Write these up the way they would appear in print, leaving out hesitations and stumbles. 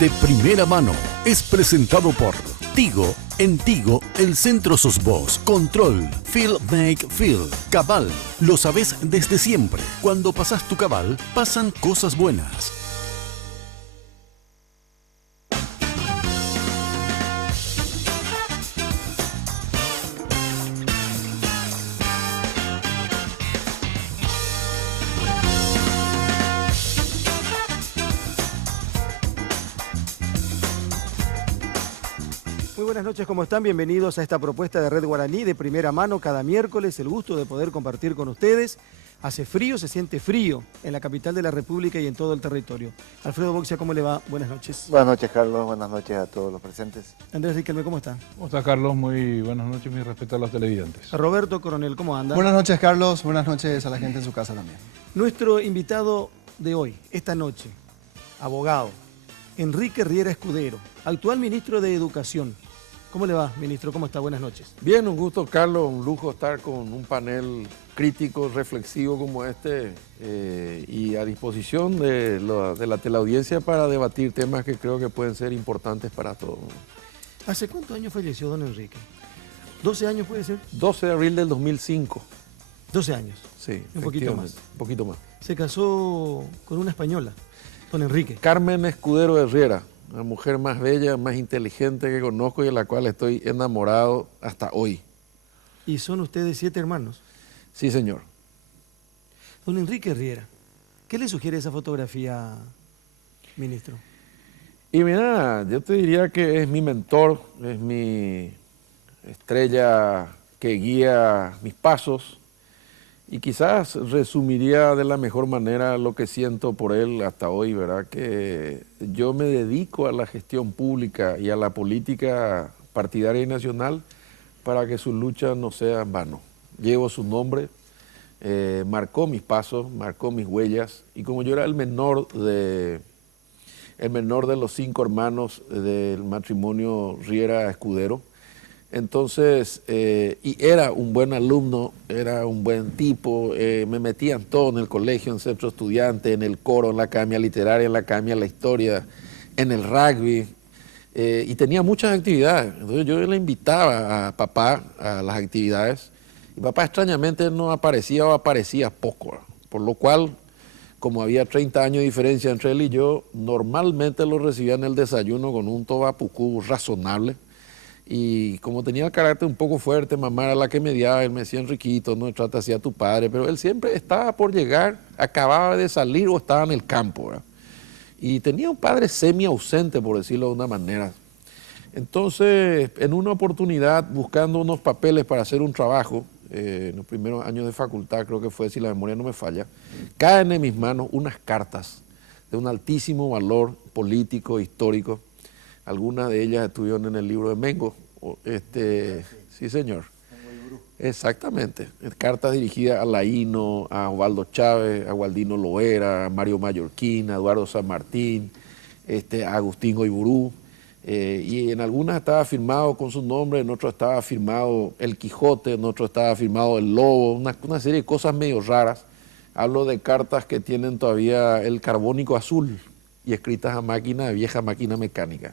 De primera mano es presentado por Tigo. En Tigo, el centro sos vos. Control. Feel Make Feel. Cabal. Lo sabés desde siempre. Cuando pasás tu cabal, pasan cosas buenas. Buenas noches, ¿cómo están? Bienvenidos a esta propuesta de Red Guaraní de primera mano cada miércoles. El gusto de poder compartir con ustedes. Hace frío, se siente frío en la capital de la República y en todo el territorio. Alfredo Boxia, ¿cómo le va? Buenas noches. Buenas noches, Carlos. Buenas noches a todos los presentes. Andrés Riquelme, ¿cómo está? ¿Cómo está, Carlos? Muy buenas noches, mi respeto a los televidentes. Roberto Coronel, ¿cómo anda? Buenas noches, Carlos. Buenas noches a la gente en su casa también. Nuestro invitado de hoy, esta noche, abogado, Enrique Riera Escudero, actual ministro de Educación. ¿Cómo le va, ministro? ¿Cómo está? Buenas noches. Bien, un gusto, Carlos, un lujo estar con un panel crítico, reflexivo como este y a disposición de la teleaudiencia para debatir temas que creo que pueden ser importantes para todos. ¿Hace cuántos años falleció don Enrique? ¿12 años puede ser? 12 de abril del 2005. 12 años. Sí, un poquito más. Un poquito más. Se casó con una española, don Enrique. Carmen Escudero Herrera. La mujer más bella, más inteligente que conozco y de la cual estoy enamorado hasta hoy. ¿Y son ustedes 7 hermanos? Sí, señor. Don Enrique Riera, ¿qué le sugiere esa fotografía, ministro? Y mira, yo te diría que es mi mentor, es mi estrella que guía mis pasos y quizás resumiría de la mejor manera lo que siento por él hasta hoy, ¿verdad? Que yo me dedico a la gestión pública y a la política partidaria y nacional para que su lucha no sea en vano. Llevo su nombre, marcó mis pasos, marcó mis huellas y como yo era el menor de los 5 hermanos del matrimonio Riera Escudero, entonces, y era un buen alumno, era un buen tipo, me metía en todo en el colegio, en centro estudiante, en el coro, en la academia literaria, en la academia de la historia, en el rugby, y tenía muchas actividades. Entonces yo le invitaba a papá a las actividades, y papá extrañamente no aparecía o aparecía poco, por lo cual, como había 30 años de diferencia entre él y yo, normalmente lo recibía en el desayuno con un tobapucú razonable. Y como tenía el carácter un poco fuerte, mamá era la que mediaba, él me decía, Enriquito, no trata así a tu padre, pero él siempre estaba por llegar, acababa de salir o estaba en el campo, ¿verdad? Y tenía un padre semi-ausente, por decirlo de una manera. Entonces, en una oportunidad, buscando unos papeles para hacer un trabajo, en los primeros años de facultad, creo que fue, si la memoria no me falla, caen en mis manos unas cartas de un altísimo valor político, histórico. Algunas de ellas estuvieron en el libro de Mengo. Sí, señor. Exactamente. Cartas dirigidas a Laíno, a Osvaldo Chávez, a Gualdino Loera, a Mario Mallorquín, a Eduardo San Martín, a Agustín Oiburú. Y en algunas estaba firmado con su nombre, en otras estaba firmado El Quijote, en otros estaba firmado El Lobo, una serie de cosas medio raras. Hablo de cartas que tienen todavía el carbónico azul y escritas a máquina, vieja máquina mecánica.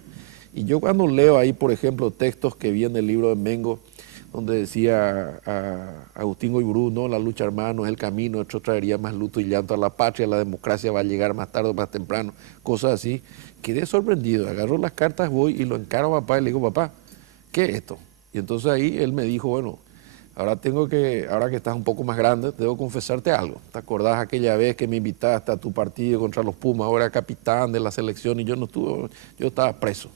Y yo cuando leo ahí, por ejemplo, textos que vi en el libro de Mengo, donde decía a Agustín Oiburú, no, la lucha armada no es el camino, esto traería más luto y llanto a la patria, la democracia va a llegar más tarde o más temprano, cosas así. Quedé sorprendido, agarro las cartas, voy y lo encaro a papá y le digo, papá, ¿qué es esto? Y entonces ahí él me dijo, bueno, ahora que estás un poco más grande, debo confesarte algo. ¿Te acordás aquella vez que me invitaste a tu partido contra los Pumas? Ahora capitán de la selección y yo no estuve, yo estaba preso.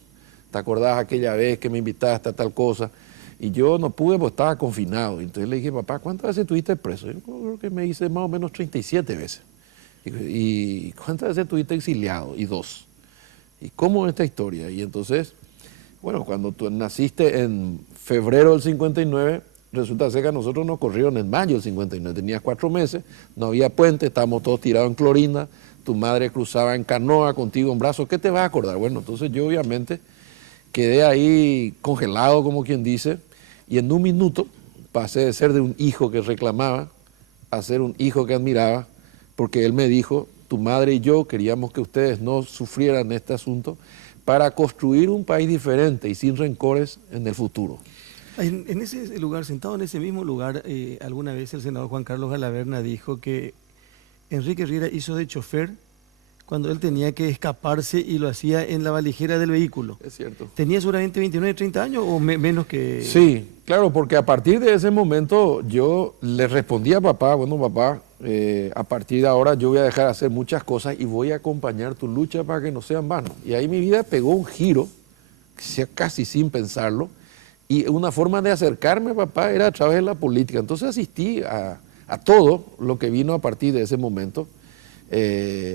¿Te acordás aquella vez que me invitaste a tal cosa? Y yo no pude porque estaba confinado. Entonces le dije, papá, ¿cuántas veces estuviste preso? Yo creo que me hice más o menos 37 veces. ¿Y cuántas veces estuviste exiliado? Y 2. ¿Y cómo es esta historia? Y entonces, bueno, cuando tú naciste en febrero del 59, resulta ser que a nosotros nos corrieron en mayo del 59. Tenías 4 meses, no había puente, estábamos todos tirados en clorina, tu madre cruzaba en canoa contigo en brazos. ¿Qué te vas a acordar? Bueno, entonces yo obviamente quedé ahí congelado, como quien dice, y en un minuto pasé de ser de un hijo que reclamaba a ser un hijo que admiraba, porque él me dijo, tu madre y yo queríamos que ustedes no sufrieran este asunto para construir un país diferente y sin rencores en el futuro. En ese lugar, sentado en ese mismo lugar, alguna vez el senador Juan Carlos Galaverna dijo que Enrique Riera hizo de chofer cuando él tenía que escaparse y lo hacía en la valijera del vehículo. Es cierto. ¿Tenía seguramente 29, 30 años o menos que...? Sí, claro, porque a partir de ese momento yo le respondí a papá, bueno papá, a partir de ahora yo voy a dejar de hacer muchas cosas y voy a acompañar tu lucha para que no sea en vano. Y ahí mi vida pegó un giro, casi sin pensarlo, y una forma de acercarme a papá era a través de la política. Entonces asistí a todo lo que vino a partir de ese momento.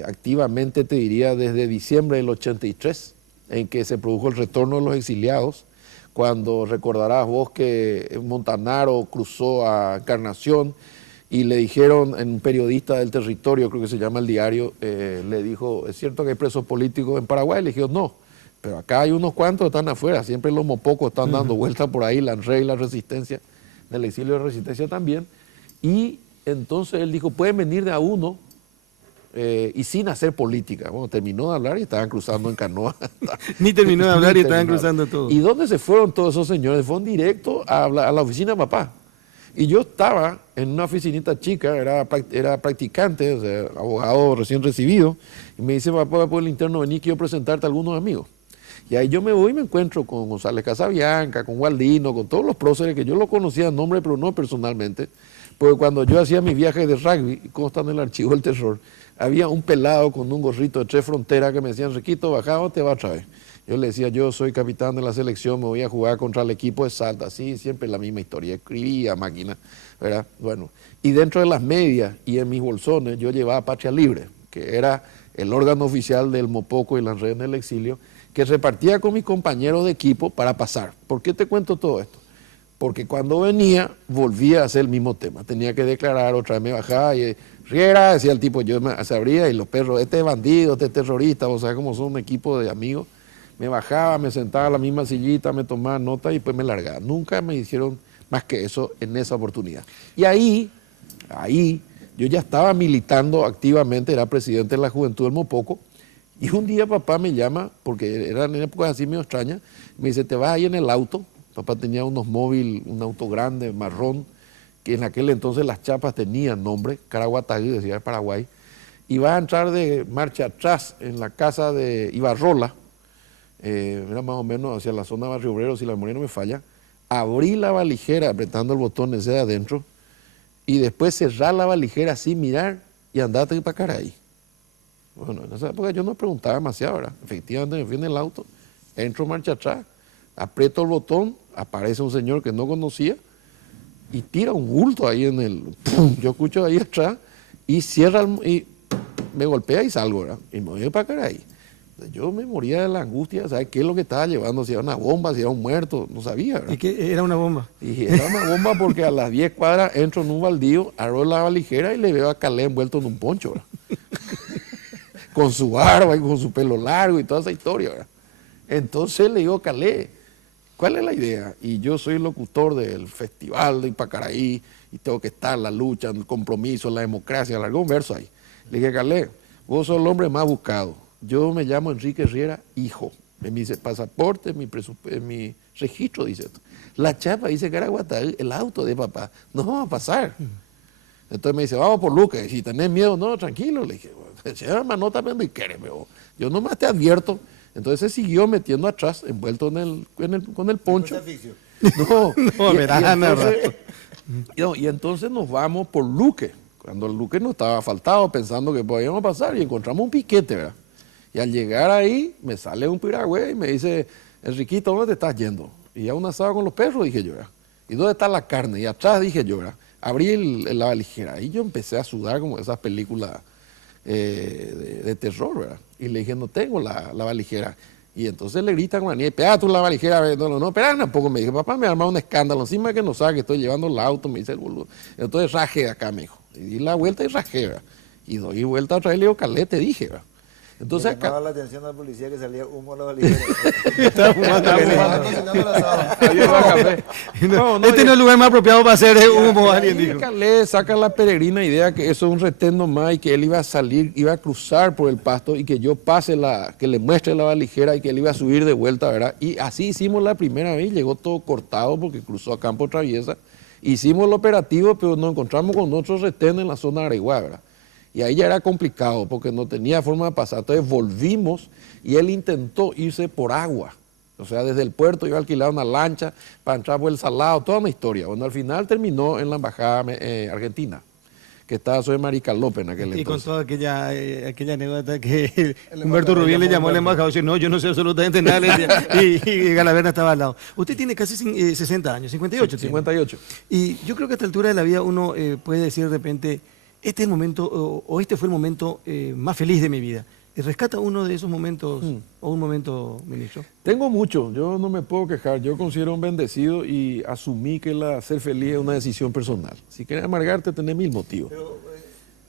Activamente te diría desde diciembre del 83, en que se produjo el retorno de los exiliados, cuando recordarás vos que Montanaro cruzó a Encarnación y le dijeron, en un periodista del territorio, creo que se llama El Diario, le dijo, ¿es cierto que hay presos políticos en Paraguay? Le dijo, no, pero acá hay unos cuantos que están afuera, siempre los mopocos están dando vueltas por ahí, la ANRE y la Resistencia, del exilio de Resistencia también, y entonces él dijo, pueden venir de a uno, y sin hacer política. Bueno, terminó de hablar y estaban cruzando en canoa. Ni terminó de hablar y estaban cruzando todo. ¿Y dónde se fueron todos esos señores? Fueron directo a la oficina de papá. Y yo estaba en una oficinita chica, era practicante, o sea, abogado recién recibido, y me dice, papá, por el interno vení, quiero presentarte a algunos amigos. Y ahí yo me voy y me encuentro con González Casabianca, con Gualdino, con todos los próceres que yo lo conocía en nombre, pero no personalmente, porque cuando yo hacía mis viajes de rugby, y consta en el archivo del terror, había un pelado con un gorrito de 3 fronteras que me decían, Riquito, bajado, te va otra vez. Yo le decía, yo soy capitán de la selección, me voy a jugar contra el equipo de Salta, así, siempre la misma historia, escribía máquina, ¿verdad? Bueno, y dentro de las medias y en mis bolsones yo llevaba Patria Libre, que era el órgano oficial del Mopoco y la Red del Exilio, que repartía con mis compañeros de equipo para pasar. ¿Por qué te cuento todo esto? Porque cuando venía, volvía a hacer el mismo tema, tenía que declarar, otra vez me bajaba y Riera, decía el tipo, yo me sabría, y los perros, este bandido, este terrorista, o sea, como son un equipo de amigos, me bajaba, me sentaba a la misma sillita, me tomaba nota y después me largaba. Nunca me hicieron más que eso en esa oportunidad. Y ahí, yo ya estaba militando activamente, era presidente de la Juventud del Mopoco, y un día papá me llama, porque eran en épocas así medio extrañas, me dice, te vas ahí en el auto, papá tenía unos móviles, un auto grande, marrón, que en aquel entonces las chapas tenían nombre, Caraguatagui, decía Paraguay, y va a entrar de marcha atrás en la casa de Ibarrola, era más o menos hacia la zona de Barrio Obrero, si la memoria no me falla, abrí la valijera apretando el botón ese de adentro, y después cerrar la valijera así, mirar, y andate para Caraí. Bueno, en esa época yo no preguntaba demasiado, ¿verdad? Efectivamente me fui en el auto, entro marcha atrás, aprieto el botón, aparece un señor que no conocía, y tira un bulto ahí en el... ¡Pum! Yo escucho ahí atrás y cierra y me golpea y salgo, ¿verdad? Y me voy para Caraí. Yo me moría de la angustia, ¿sabes qué es lo que estaba llevando? Si era una bomba, si era un muerto, no sabía, ¿verdad? ¿Y qué era una bomba? Y era una bomba porque a las 10 cuadras entro en un baldío, abro la valijera y le veo a Calé envuelto en un poncho, ¿verdad? Con su barba y con su pelo largo y toda esa historia, ¿verdad? Entonces le digo, Calé, ¿cuál es la idea? Y yo soy el locutor del festival de Ipacaraí y tengo que estar en la lucha, en el compromiso, en la democracia, largó un verso ahí. Le dije, Calé, vos sos el hombre más buscado. Yo me llamo Enrique Riera, hijo. En mi pasaporte, en mi registro dice esto. La chapa dice Caraguatagui, el auto de papá. No vamos a pasar. Entonces me dice, vamos por Lucas. Si tenés miedo, no, tranquilo. Le dije, señora Manota, pero yo nomás te advierto. Entonces se siguió metiendo atrás, envuelto con el poncho. No, y entonces nos vamos por Luque, cuando el Luque no estaba faltado, pensando que podíamos pasar, y encontramos un piquete, ¿verdad? Y al llegar ahí, me sale un piragüey y me dice, Enriquito, ¿dónde te estás yendo? Y ya un asado con los perros, dije yo, ¿verdad? ¿Y dónde está la carne? Y atrás dije yo, ¿verdad? Abrí la valijera y yo empecé a sudar como esas películas de terror, ¿verdad? Y le dije, no tengo la valijera. Y entonces le gritan con la nieve, pega tú la valijera. No, espera tampoco. Me dije, papá, me arma un escándalo. Encima que no sabe que estoy llevando el auto, me dice el boludo. Entonces rajé acá, me dijo. Y di la vuelta y rajé, ¿verdad? Y doy vuelta otra vez, le digo, Calé, te dije, ¿verdad? Entonces Le llamaba acá... la atención al policía que salía humo a la valijera. Estaba fumando. Estaba cocinando el asado. Ayer va a café. No, Este no es el lugar más apropiado para hacer humo, alguien dijo. Calé saca la peregrina idea que eso es un retén nomás y que él iba a salir, iba a cruzar por el pasto y que yo pase que le muestre la valijera y que él iba a subir de vuelta, ¿verdad? Y así hicimos la primera vez, llegó todo cortado porque cruzó a campo traviesa. Hicimos el operativo, pero nos encontramos con otro retén en la zona de Areguá, ¿verdad? Y ahí ya era complicado porque no tenía forma de pasar. Entonces volvimos y él intentó irse por agua. O sea, desde el puerto iba a alquilar una lancha para entrar por el Salado, toda una historia. Bueno, al final terminó en la embajada argentina, que estaba sobre Marica López en aquel Y con entonces. toda aquella anécdota que Humberto Rubí le llamó al embajador y dice, no, yo no sé absolutamente nada, le decía, y Galaverna estaba al lado. Usted tiene casi 60 años, 58 tiene. 58. Y yo creo que a esta altura de la vida uno puede decir de repente, este es el momento, o este fue el momento más feliz de mi vida. ¿Rescata uno de esos momentos, o un momento, ministro? Tengo mucho, yo no me puedo quejar, yo considero un bendecido y asumí que ser feliz es una decisión personal. Si quieres amargarte, tenés 1000 motivos. Pero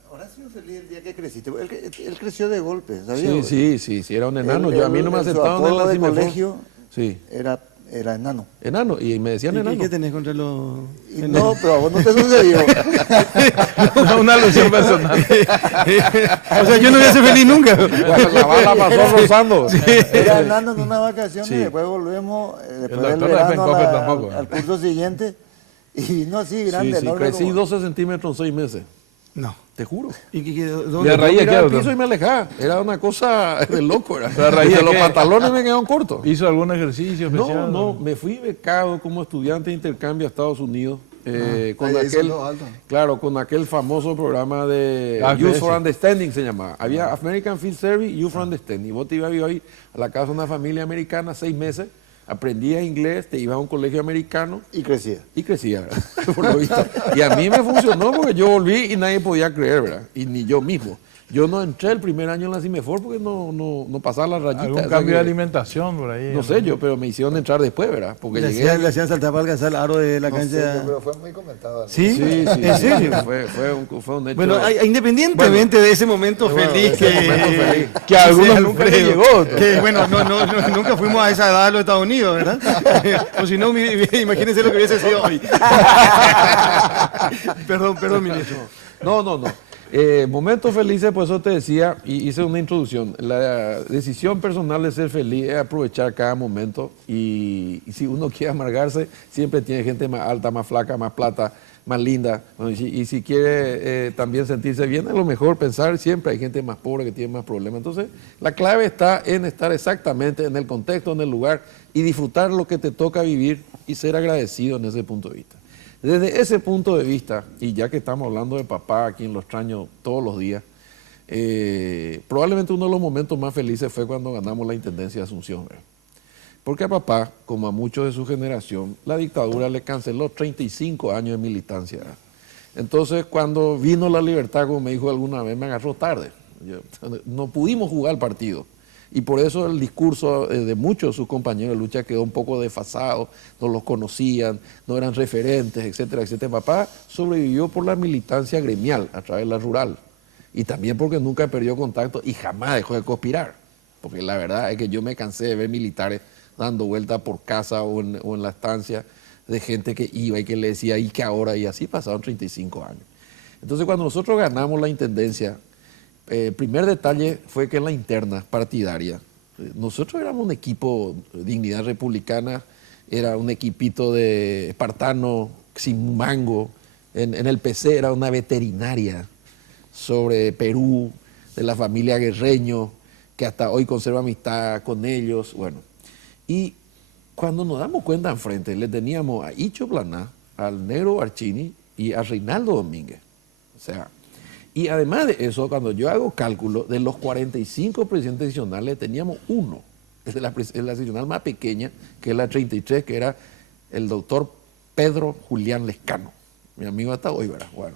ahora sido feliz el día que creciste. Él creció de golpe, ¿sabías? Sí, era un enano. Yo a mí no me aceptaban en en la de Cimefor. colegio Sí, era enano. enano, y me decían ¿Y enano. qué tenés contra los...? Y no, pero a vos no te sucedió. Una alusión personal. O sea, yo no voy a ser feliz nunca. Bueno, la bala pasó rozando. Era enano en una vacación Sí. y después volvemos, después El del doctor de verano Pencope tampoco. al curso siguiente. Y vino así, grande, Sí, enorme. crecí como- 12 centímetros en 6 meses, No. te juro. ¿Y ¿Y dónde? a raíz de qué, Miraba el doctor? piso y me alejaba. Era una cosa de loco. Era. ¿A raíz de Los qué? pantalones me quedaban cortos. ¿Hizo algún ejercicio especial? No, me fui becado como estudiante de intercambio a Estados Unidos. Con ahí aquel, hizo lo alto. claro, con aquel famoso programa de Ah, Youth ese. for Understanding se llamaba. Había American Field Service y Youth for Understanding. Vos te ibas a vivir ahí a la casa de una familia americana 6 meses, aprendías inglés, te ibas a un colegio americano Y crecía. y crecía, ¿verdad? Por lo visto. Y a mí me funcionó porque yo volví y nadie podía creer, ¿verdad? Y ni yo mismo. Yo no entré el primer año en la Cimefor porque no pasaba la rayita. ¿Algún esa cambio que- de alimentación por ahí? No sé yo, pero me hicieron entrar después, ¿verdad? Porque Le llegué... hacían saltar para alcanzar el aro de la No sé, cancha. pero fue muy comentado. ¿no? ¿Sí? Sí, ¿En serio? Fue un hecho... Bueno, independientemente de ese momento feliz ese momento feliz. que a algunos sea, nunca le Alfredo, llegó. que, bueno, nunca fuimos a esa edad a los Estados Unidos, ¿verdad? O si no, imagínense lo que hubiese sido hoy. Perdón, ministro. No. Momentos felices, por eso te decía, y hice una introducción. La decisión personal de ser feliz es aprovechar cada momento y si uno quiere amargarse, siempre tiene gente más alta, más flaca, más plata, más linda. Bueno, y si quiere también sentirse bien, a lo mejor pensar siempre hay gente más pobre que tiene más problemas. Entonces, la clave está en estar exactamente en el contexto, en el lugar y disfrutar lo que te toca vivir y ser agradecido en ese punto de vista. Desde ese punto de vista, y ya que estamos hablando de papá, a quien lo extraño todos los días, probablemente uno de los momentos más felices fue cuando ganamos la Intendencia de Asunción, ¿verdad? Porque a papá, como a muchos de su generación, la dictadura le canceló 35 años de militancia, ¿verdad? Entonces, cuando vino la libertad, como me dijo alguna vez, me agarró tarde. No pudimos jugar el partido. Y por eso el discurso de muchos de sus compañeros de lucha quedó un poco desfasado, no los conocían, no eran referentes, etcétera, etcétera. Papá sobrevivió por la militancia gremial a través de la rural y también porque nunca perdió contacto y jamás dejó de conspirar. Porque la verdad es que yo me cansé de ver militares dando vueltas por casa o en la estancia de gente que iba y que le decía, ¿y qué ahora? Y así pasaron 35 años. Entonces cuando nosotros ganamos la intendencia, el primer detalle fue que en la interna partidaria, nosotros éramos un equipo Dignidad Republicana, era un equipito de espartano sin mango, en el PC era una veterinaria sobre Perú, de la familia Guerreño, que hasta hoy conserva amistad con ellos, bueno. Y cuando nos damos cuenta enfrente, le teníamos a Icho Planá, al Negro Barchini y a Reinaldo Domínguez, o sea... Y además de eso, cuando yo hago cálculo, de los 45 presidentes adicionales teníamos uno, es la adicional más pequeña, que es la 33, que era el doctor Pedro Julián Lescano, mi amigo hasta hoy, ¿verdad? Bueno.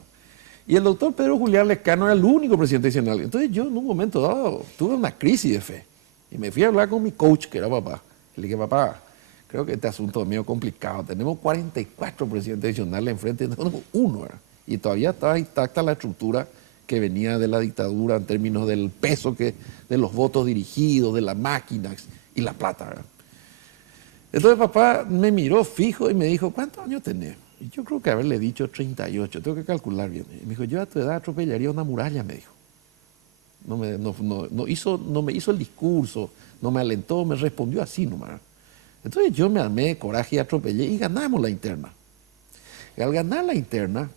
Y el doctor Pedro Julián Lescano era el único presidente adicional. Entonces yo en un momento dado tuve una crisis de fe y me fui a hablar con mi coach, que era papá. Le dije, papá, creo que este asunto es medio complicado. Tenemos 44 presidentes adicionales enfrente, tenemos uno, ¿verdad? Y todavía estaba intacta la estructura que venía de la dictadura en términos del peso de los votos dirigidos, de las máquinas y la plata, ¿verdad? Entonces papá me miró fijo y me dijo, ¿cuántos años tenés? Y yo creo que haberle dicho 38, tengo que calcular bien. Y me dijo, yo a tu edad atropellaría una muralla, me dijo. No me hizo el discurso, no me alentó, me respondió así nomás. Entonces yo me armé de coraje y atropellé y ganamos la interna. Y al ganar la interna,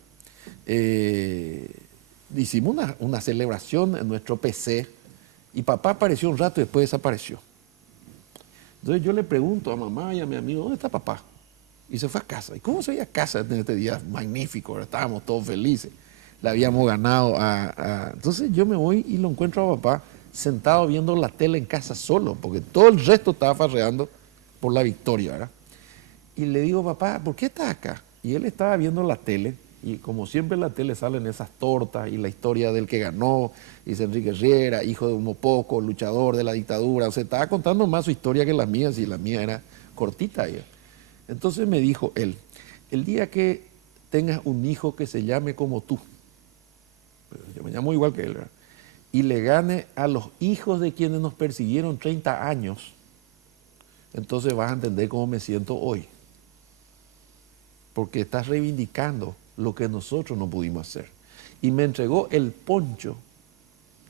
hicimos una celebración en nuestro PC y papá apareció un rato y después desapareció. Entonces yo le pregunto a mamá y a mi amigo, ¿dónde está papá? Y se fue a casa. ¿Y cómo se iba a casa en este día magnífico? Estábamos todos felices. Le habíamos ganado Entonces yo me voy y lo encuentro a papá sentado viendo la tele en casa solo, porque todo el resto estaba farreando por la victoria, ¿verdad? Y le digo, papá, ¿por qué estás acá? Y él estaba viendo la tele, y como siempre en la tele salen esas tortas y la historia del que ganó, dice Enrique Riera, hijo de un mopoco, luchador de la dictadura. O sea, estaba contando más su historia que las mías, y la mía era cortita. Ya. Entonces me dijo él, el día que tengas un hijo que se llame como tú, yo me llamo igual que él, ¿verdad? Y le gane a los hijos de quienes nos persiguieron 30 años, entonces vas a entender cómo me siento hoy. Porque estás reivindicando lo que nosotros no pudimos hacer. Y me entregó el poncho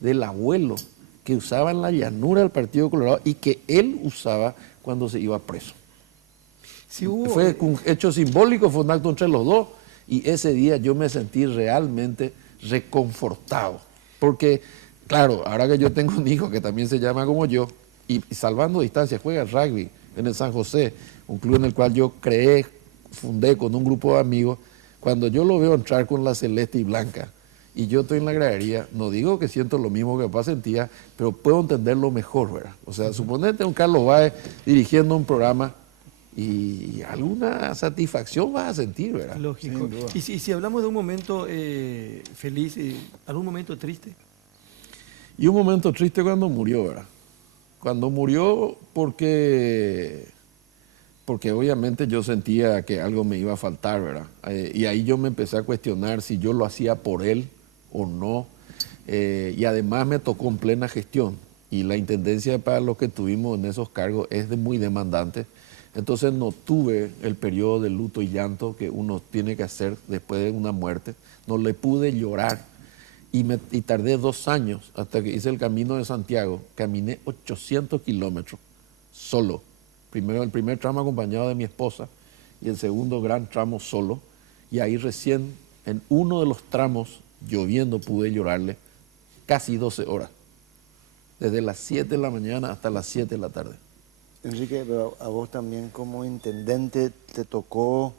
del abuelo que usaba en la llanura del Partido Colorado y que él usaba cuando se iba preso. Sí, hubo... Fue un hecho simbólico, fue un acto entre los dos, y ese día yo me sentí realmente reconfortado. Porque, claro, ahora que yo tengo un hijo que también se llama como yo, y salvando distancia, juega rugby en el San José, un club en el cual yo fundé con un grupo de amigos. Cuando yo lo veo entrar con la celeste y blanca y yo estoy en la gradería, no digo que siento lo mismo que papá sentía, pero puedo entenderlo mejor, ¿verdad? O sea, suponete un Carlos Báez dirigiendo un programa y alguna satisfacción vas a sentir, ¿verdad? Lógico. Y si hablamos de un momento feliz, ¿algún momento triste? Y un momento triste cuando murió, ¿verdad? Cuando murió porque obviamente yo sentía que algo me iba a faltar, ¿verdad? Y ahí yo me empecé a cuestionar si yo lo hacía por él o no. Y además me tocó en plena gestión. Y la intendencia para los que tuvimos en esos cargos es muy demandante. Entonces no tuve el periodo de luto y llanto que uno tiene que hacer después de una muerte. No le pude llorar. Y tardé 2 años hasta que hice el Camino de Santiago. Caminé 800 kilómetros solo. Primero el primer tramo acompañado de mi esposa y el segundo gran tramo solo. Y ahí recién, en uno de los tramos, lloviendo, pude llorarle casi 12 horas. Desde las 7 de la mañana hasta las 7 de la tarde. Enrique, pero a vos también como intendente te tocó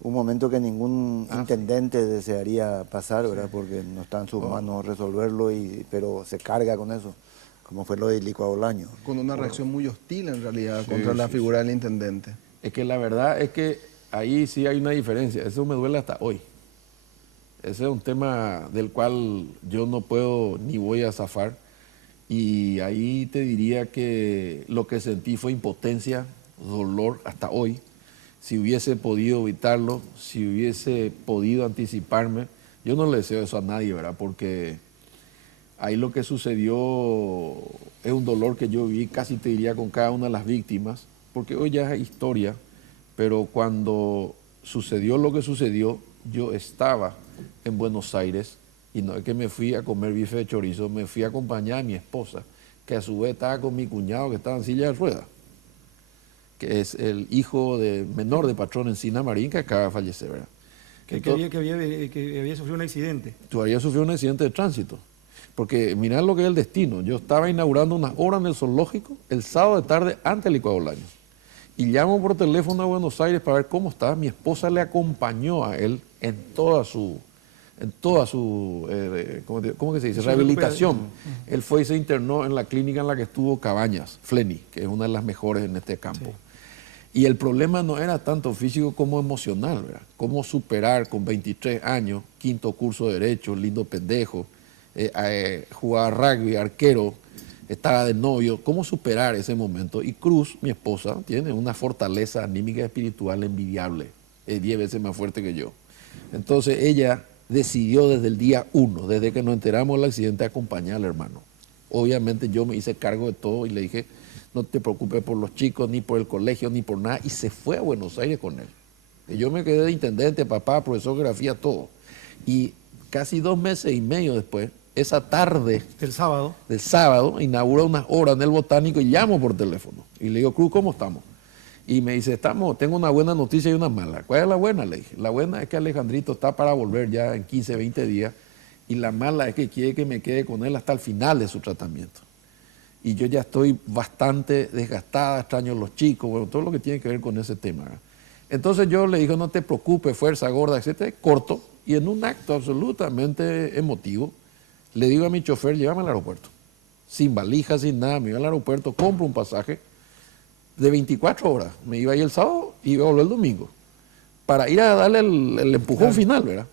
un momento que ningún intendente desearía pasar, ¿verdad? Porque no está en sus manos resolverlo, pero se carga con eso, como fue lo de Ilico Bolaño. Con una reacción muy hostil en realidad contra la figura del intendente. Es que la verdad es que ahí sí hay una diferencia, eso me duele hasta hoy. Ese es un tema del cual yo no puedo ni voy a zafar. Y ahí te diría que lo que sentí fue impotencia, dolor hasta hoy. Si hubiese podido evitarlo, si hubiese podido anticiparme, yo no le deseo eso a nadie, ¿verdad? Porque ahí lo que sucedió es un dolor que yo viví, casi te diría con cada una de las víctimas, porque hoy ya es historia, pero cuando sucedió lo que sucedió, yo estaba en Buenos Aires. Y no es que me fui a comer bife de chorizo, me fui a acompañar a mi esposa, que a su vez estaba con mi cuñado que estaba en silla de ruedas, que es el hijo menor de patrón Encina Marín, que acaba de fallecer, ¿verdad? Que había sufrido un accidente. Tú habías sufrido un accidente de tránsito. Porque mirá lo que es el destino. Yo estaba inaugurando unas obras en el zoológico el sábado de tarde antes del Ilico Bolaño. Y llamo por teléfono a Buenos Aires para ver cómo estaba. Mi esposa le acompañó a él en toda su ¿cómo que se dice? Rehabilitación. Él fue y se internó en la clínica en la que estuvo Cabañas, Fleni, que es una de las mejores en este campo. Sí. Y el problema no era tanto físico como emocional, ¿verdad? Cómo superar con 23 años, 5º curso de Derecho, lindo pendejo, jugaba rugby, arquero, estaba de novio, cómo superar ese momento. Y Cruz, mi esposa, tiene una fortaleza anímica y espiritual envidiable, es 10 veces más fuerte que yo. Entonces ella decidió desde el día 1, desde que nos enteramos del accidente, acompañar al hermano. Obviamente yo me hice cargo de todo y le dije, no te preocupes por los chicos, ni por el colegio, ni por nada, y se fue a Buenos Aires con él. Y yo me quedé de intendente, papá, profesor de geografía, todo. Y casi 2 meses y medio después, esa tarde del sábado, inaugura unas horas en el Botánico y llamo por teléfono. Y le digo, Cruz, ¿cómo estamos? Y me dice, tengo una buena noticia y una mala. ¿Cuál es la buena? Le dije, la buena es que Alejandrito está para volver ya en 15, 20 días. Y la mala es que quiere que me quede con él hasta el final de su tratamiento. Y yo ya estoy bastante desgastada, extraño a los chicos, bueno, todo lo que tiene que ver con ese tema. Entonces yo le digo, no te preocupes, fuerza gorda, etc. Corto, y en un acto absolutamente emotivo, le digo a mi chofer, llévame al aeropuerto. Sin valija, sin nada, me iba al aeropuerto, compro un pasaje de 24 horas. Me iba ahí el sábado y iba a volver el domingo, para ir a darle el empujón final, ¿verdad?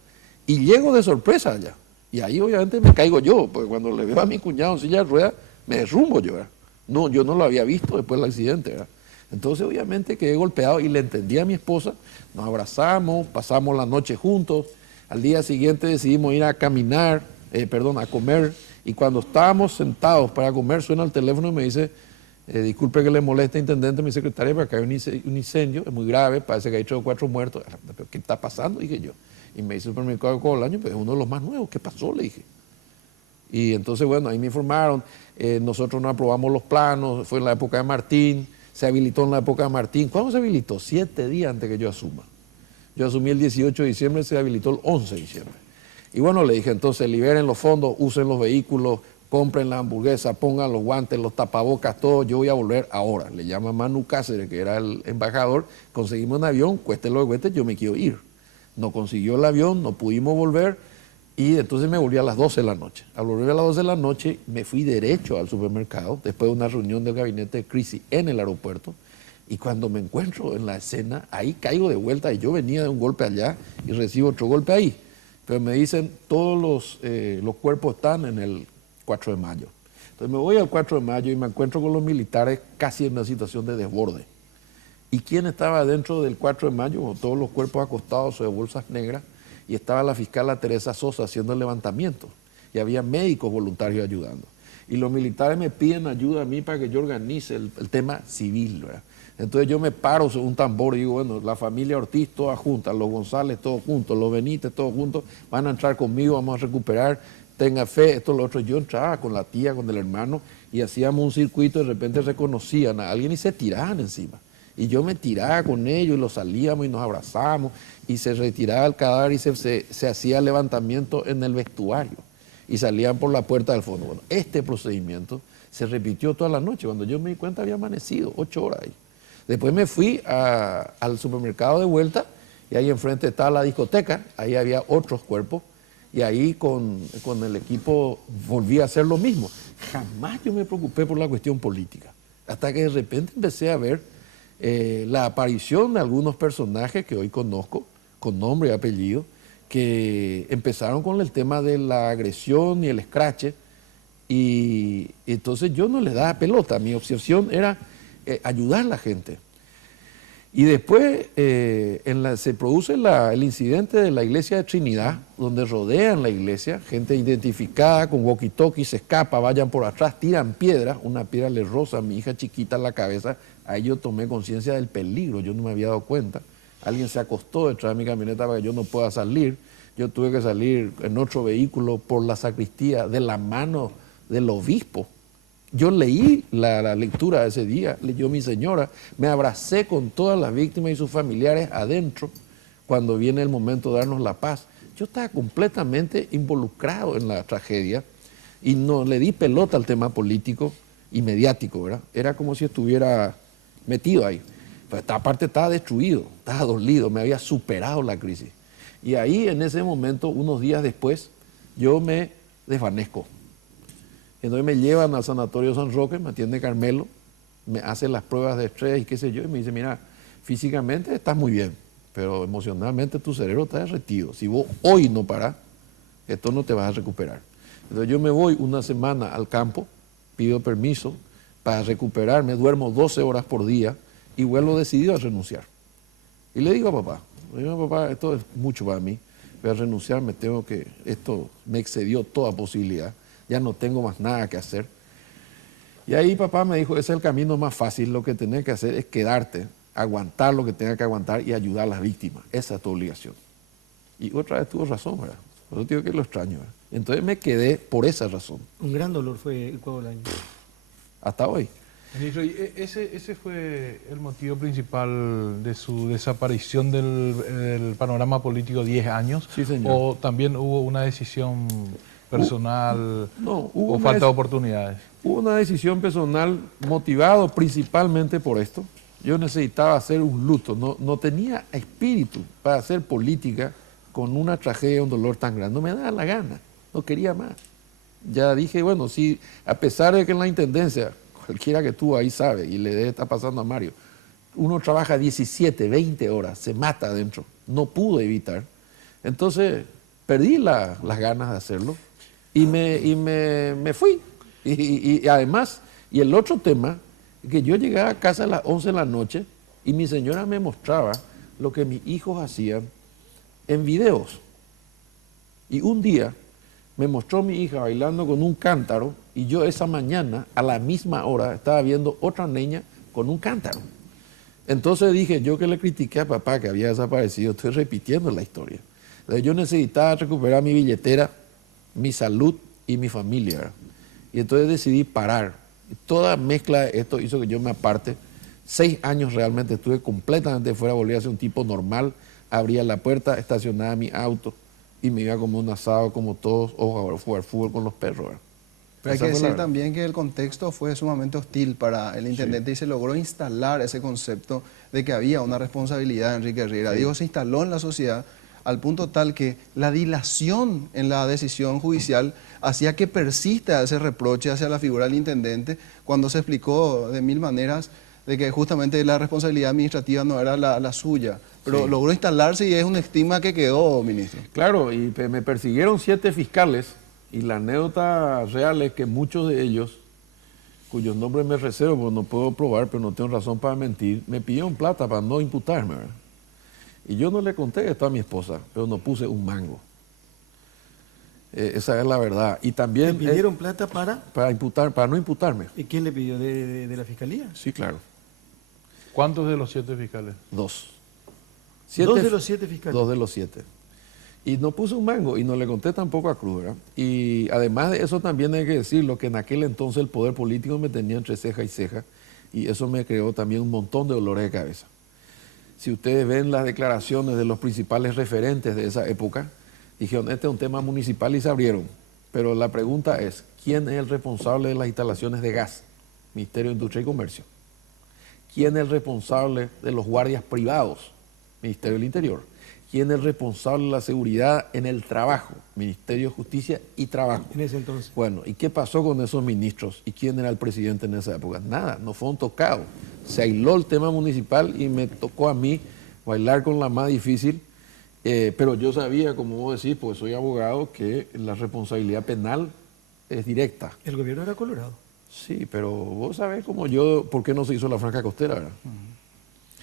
Y llego de sorpresa allá. Y ahí obviamente me caigo yo, porque cuando le veo a mi cuñado en silla de ruedas, me derrumbo yo, ¿verdad? No, yo no lo había visto después del accidente, ¿verdad? Entonces obviamente quedé golpeado y le entendí a mi esposa, nos abrazamos, pasamos la noche juntos, al día siguiente decidimos ir a caminar, a comer, y cuando estábamos sentados para comer suena el teléfono y me dice, disculpe que le moleste, intendente, mi secretaria, pero acá hay un incendio, es muy grave, parece que hay 3 o 4 muertos. ¿Pero qué está pasando? Dije yo. Y me dice el supermercado de Cobolaño, pues es uno de los más nuevos, ¿qué pasó? Le dije. Y entonces, bueno, ahí me informaron, nosotros no aprobamos los planos, fue en la época de Martín, se habilitó en la época de Martín. ¿Cuándo se habilitó? 7 días antes que yo asuma. Yo asumí el 18 de diciembre, se habilitó el 11 de diciembre. Y bueno, le dije, entonces liberen los fondos, usen los vehículos, compren la hamburguesa, pongan los guantes, los tapabocas, todo, yo voy a volver ahora. Le llama Manu Cáceres, que era el embajador, conseguimos un avión, cueste lo que cueste, yo me quiero ir. No consiguió el avión, no pudimos volver, y entonces me volví a las 12 de la noche. Al volver a las 12 de la noche, me fui derecho al supermercado, después de una reunión del gabinete de crisis en el aeropuerto, y cuando me encuentro en la escena, ahí caigo de vuelta, y yo venía de un golpe allá, y recibo otro golpe ahí. Pero me dicen, todos los cuerpos están en el 4 de mayo. Entonces me voy al 4 de mayo y me encuentro con los militares casi en una situación de desborde. ¿Y quién estaba dentro del 4 de mayo? Todos los cuerpos acostados sobre bolsas negras, y estaba la fiscal Teresa Sosa haciendo el levantamiento. Y había médicos voluntarios ayudando. Y los militares me piden ayuda a mí para que yo organice el tema civil, ¿verdad? Entonces yo me paro sobre un tambor y digo, bueno, la familia Ortiz toda junta, los González todos juntos, los Benítez todos juntos, van a entrar conmigo, vamos a recuperar, tenga fe, esto, lo otro. Yo entraba con la tía, con el hermano, y hacíamos un circuito, de repente reconocían a alguien y se tiraban encima. Y yo me tiraba con ellos y los salíamos y nos abrazamos, y se retiraba el cadáver y se hacía levantamiento en el vestuario, y salían por la puerta del fondo. Bueno, este procedimiento se repitió toda la noche. Cuando yo me di cuenta había amanecido 8 horas ahí. Después me fui al supermercado de vuelta, y ahí enfrente estaba la discoteca, ahí había otros cuerpos, y ahí con el equipo volví a hacer lo mismo. Jamás yo me preocupé por la cuestión política, hasta que de repente empecé a ver la aparición de algunos personajes que hoy conozco, con nombre y apellido, que empezaron con el tema de la agresión y el escrache, y entonces yo no les daba pelota, mi obsesión era ayudar a la gente. Y después se produce el incidente de la iglesia de Trinidad, donde rodean la iglesia, gente identificada con walkie-talkie, se escapa, vayan por atrás, tiran piedras, una piedra le roza a mi hija chiquita en la cabeza. Ahí yo tomé conciencia del peligro, yo no me había dado cuenta. Alguien se acostó detrás de mi camioneta para que yo no pueda salir. Yo tuve que salir en otro vehículo por la sacristía de la mano del obispo. Yo leí la lectura de ese día, leyó mi señora, me abracé con todas las víctimas y sus familiares adentro cuando viene el momento de darnos la paz. Yo estaba completamente involucrado en la tragedia y no le di pelota al tema político y mediático, ¿verdad? Era como si estuviera metido ahí. Pero aparte estaba destruido, estaba dolido, me había superado la crisis. Y ahí en ese momento, unos días después, yo me desvanezco. Entonces me llevan al sanatorio San Roque, me atiende Carmelo, me hace las pruebas de estrés y qué sé yo, y me dice, mira, físicamente estás muy bien, pero emocionalmente tu cerebro está derretido. Si vos hoy no parás, esto no te vas a recuperar. Entonces yo me voy una semana al campo, pido permiso para recuperarme, duermo 12 horas por día y vuelvo decidido a renunciar. Y le digo a papá, esto es mucho para mí, voy a renunciar, esto me excedió toda posibilidad, ya no tengo más nada que hacer. Y ahí papá me dijo, ese es el camino más fácil, lo que tenés que hacer es quedarte, aguantar lo que tengas que aguantar y ayudar a las víctimas, esa es tu obligación. Y otra vez tuvo razón, ¿verdad? Por eso digo que lo extraño, ¿verdad? Entonces me quedé por esa razón. Un gran dolor fue el Cuabo del Año. Hasta hoy. Ministro, ¿y ese fue el motivo principal de su desaparición del panorama político 10 años? Sí, señor. ¿O también hubo una decisión personal hubo o falta de oportunidades? Hubo una decisión personal motivado principalmente por esto. Yo necesitaba hacer un luto, no tenía espíritu para hacer política con una tragedia, un dolor tan grande. No me daba la gana, no quería más. Ya dije, bueno, sí, a pesar de que en la intendencia, cualquiera que tú ahí sabe, y le debe estar pasando a Mario, uno trabaja 17, 20 horas, se mata adentro, no pudo evitar. Entonces perdí las ganas de hacerlo y me fui. Y además, y el otro tema, que yo llegaba a casa a las 11 de la noche y mi señora me mostraba lo que mis hijos hacían en videos. Y un día me mostró mi hija bailando con un cántaro y yo esa mañana a la misma hora estaba viendo otra niña con un cántaro. Entonces dije, yo que le critiqué a papá que había desaparecido, estoy repitiendo la historia. Entonces yo necesitaba recuperar mi billetera, mi salud y mi familia, ¿verdad? Y entonces decidí parar. Y toda mezcla de esto hizo que yo me aparte. 6 años realmente estuve completamente fuera, volví a ser un tipo normal, abría la puerta, estacionaba mi auto y me iba a comer un asado como todos o a jugar fútbol con los perros, ¿verdad? Pero hay Esa que fue decir la verdad. también que el contexto fue sumamente hostil para el intendente y se logró instalar ese concepto de que había una responsabilidad de Enrique Riera. Digo, se instaló en la sociedad al punto tal que la dilación en la decisión judicial hacía que persista ese reproche hacia la figura del intendente cuando se explicó de mil maneras de que justamente la responsabilidad administrativa no era la suya. Pero Sí. logró instalarse y es un estigma que quedó, ministro. Claro, y me persiguieron 7 fiscales y la anécdota real es que muchos de ellos, cuyos nombres me reservo porque no puedo probar, pero no tengo razón para mentir, me pidieron plata para no imputarme, ¿verdad? Y yo no le conté esto a mi esposa, pero no puse un mango. Esa es la verdad. Y ¿Le también pidieron plata para? para no imputarme. ¿Y quién le pidió? ¿De la fiscalía? Sí, claro. ¿Cuántos de los 7 fiscales? 2. 2 de los 7 fiscales. 2 de los 7. Y no puse un mango y no le conté tampoco a Cruz, ¿verdad? Y además de eso también hay que decirlo, que en aquel entonces el poder político me tenía entre ceja y ceja y eso me creó también un montón de dolores de cabeza. Si ustedes ven las declaraciones de los principales referentes de esa época, dijeron, este es un tema municipal y se abrieron. Pero la pregunta es, ¿quién es el responsable de las instalaciones de gas? Ministerio de Industria y Comercio. ¿Quién es el responsable de los guardias privados? Ministerio del Interior. ¿Quién es el responsable de la seguridad en el trabajo? Ministerio de Justicia y Trabajo. En ese entonces. Bueno, ¿y qué pasó con esos ministros? ¿Y quién era el presidente en esa época? Nada, no fueron tocados. Se aisló el tema municipal y me tocó a mí bailar con la más difícil, pero yo sabía, como vos decís, porque soy abogado, que la responsabilidad penal es directa. El gobierno era colorado. Sí, pero vos sabés como yo, ¿por qué no se hizo la franja costera? ¿Verdad?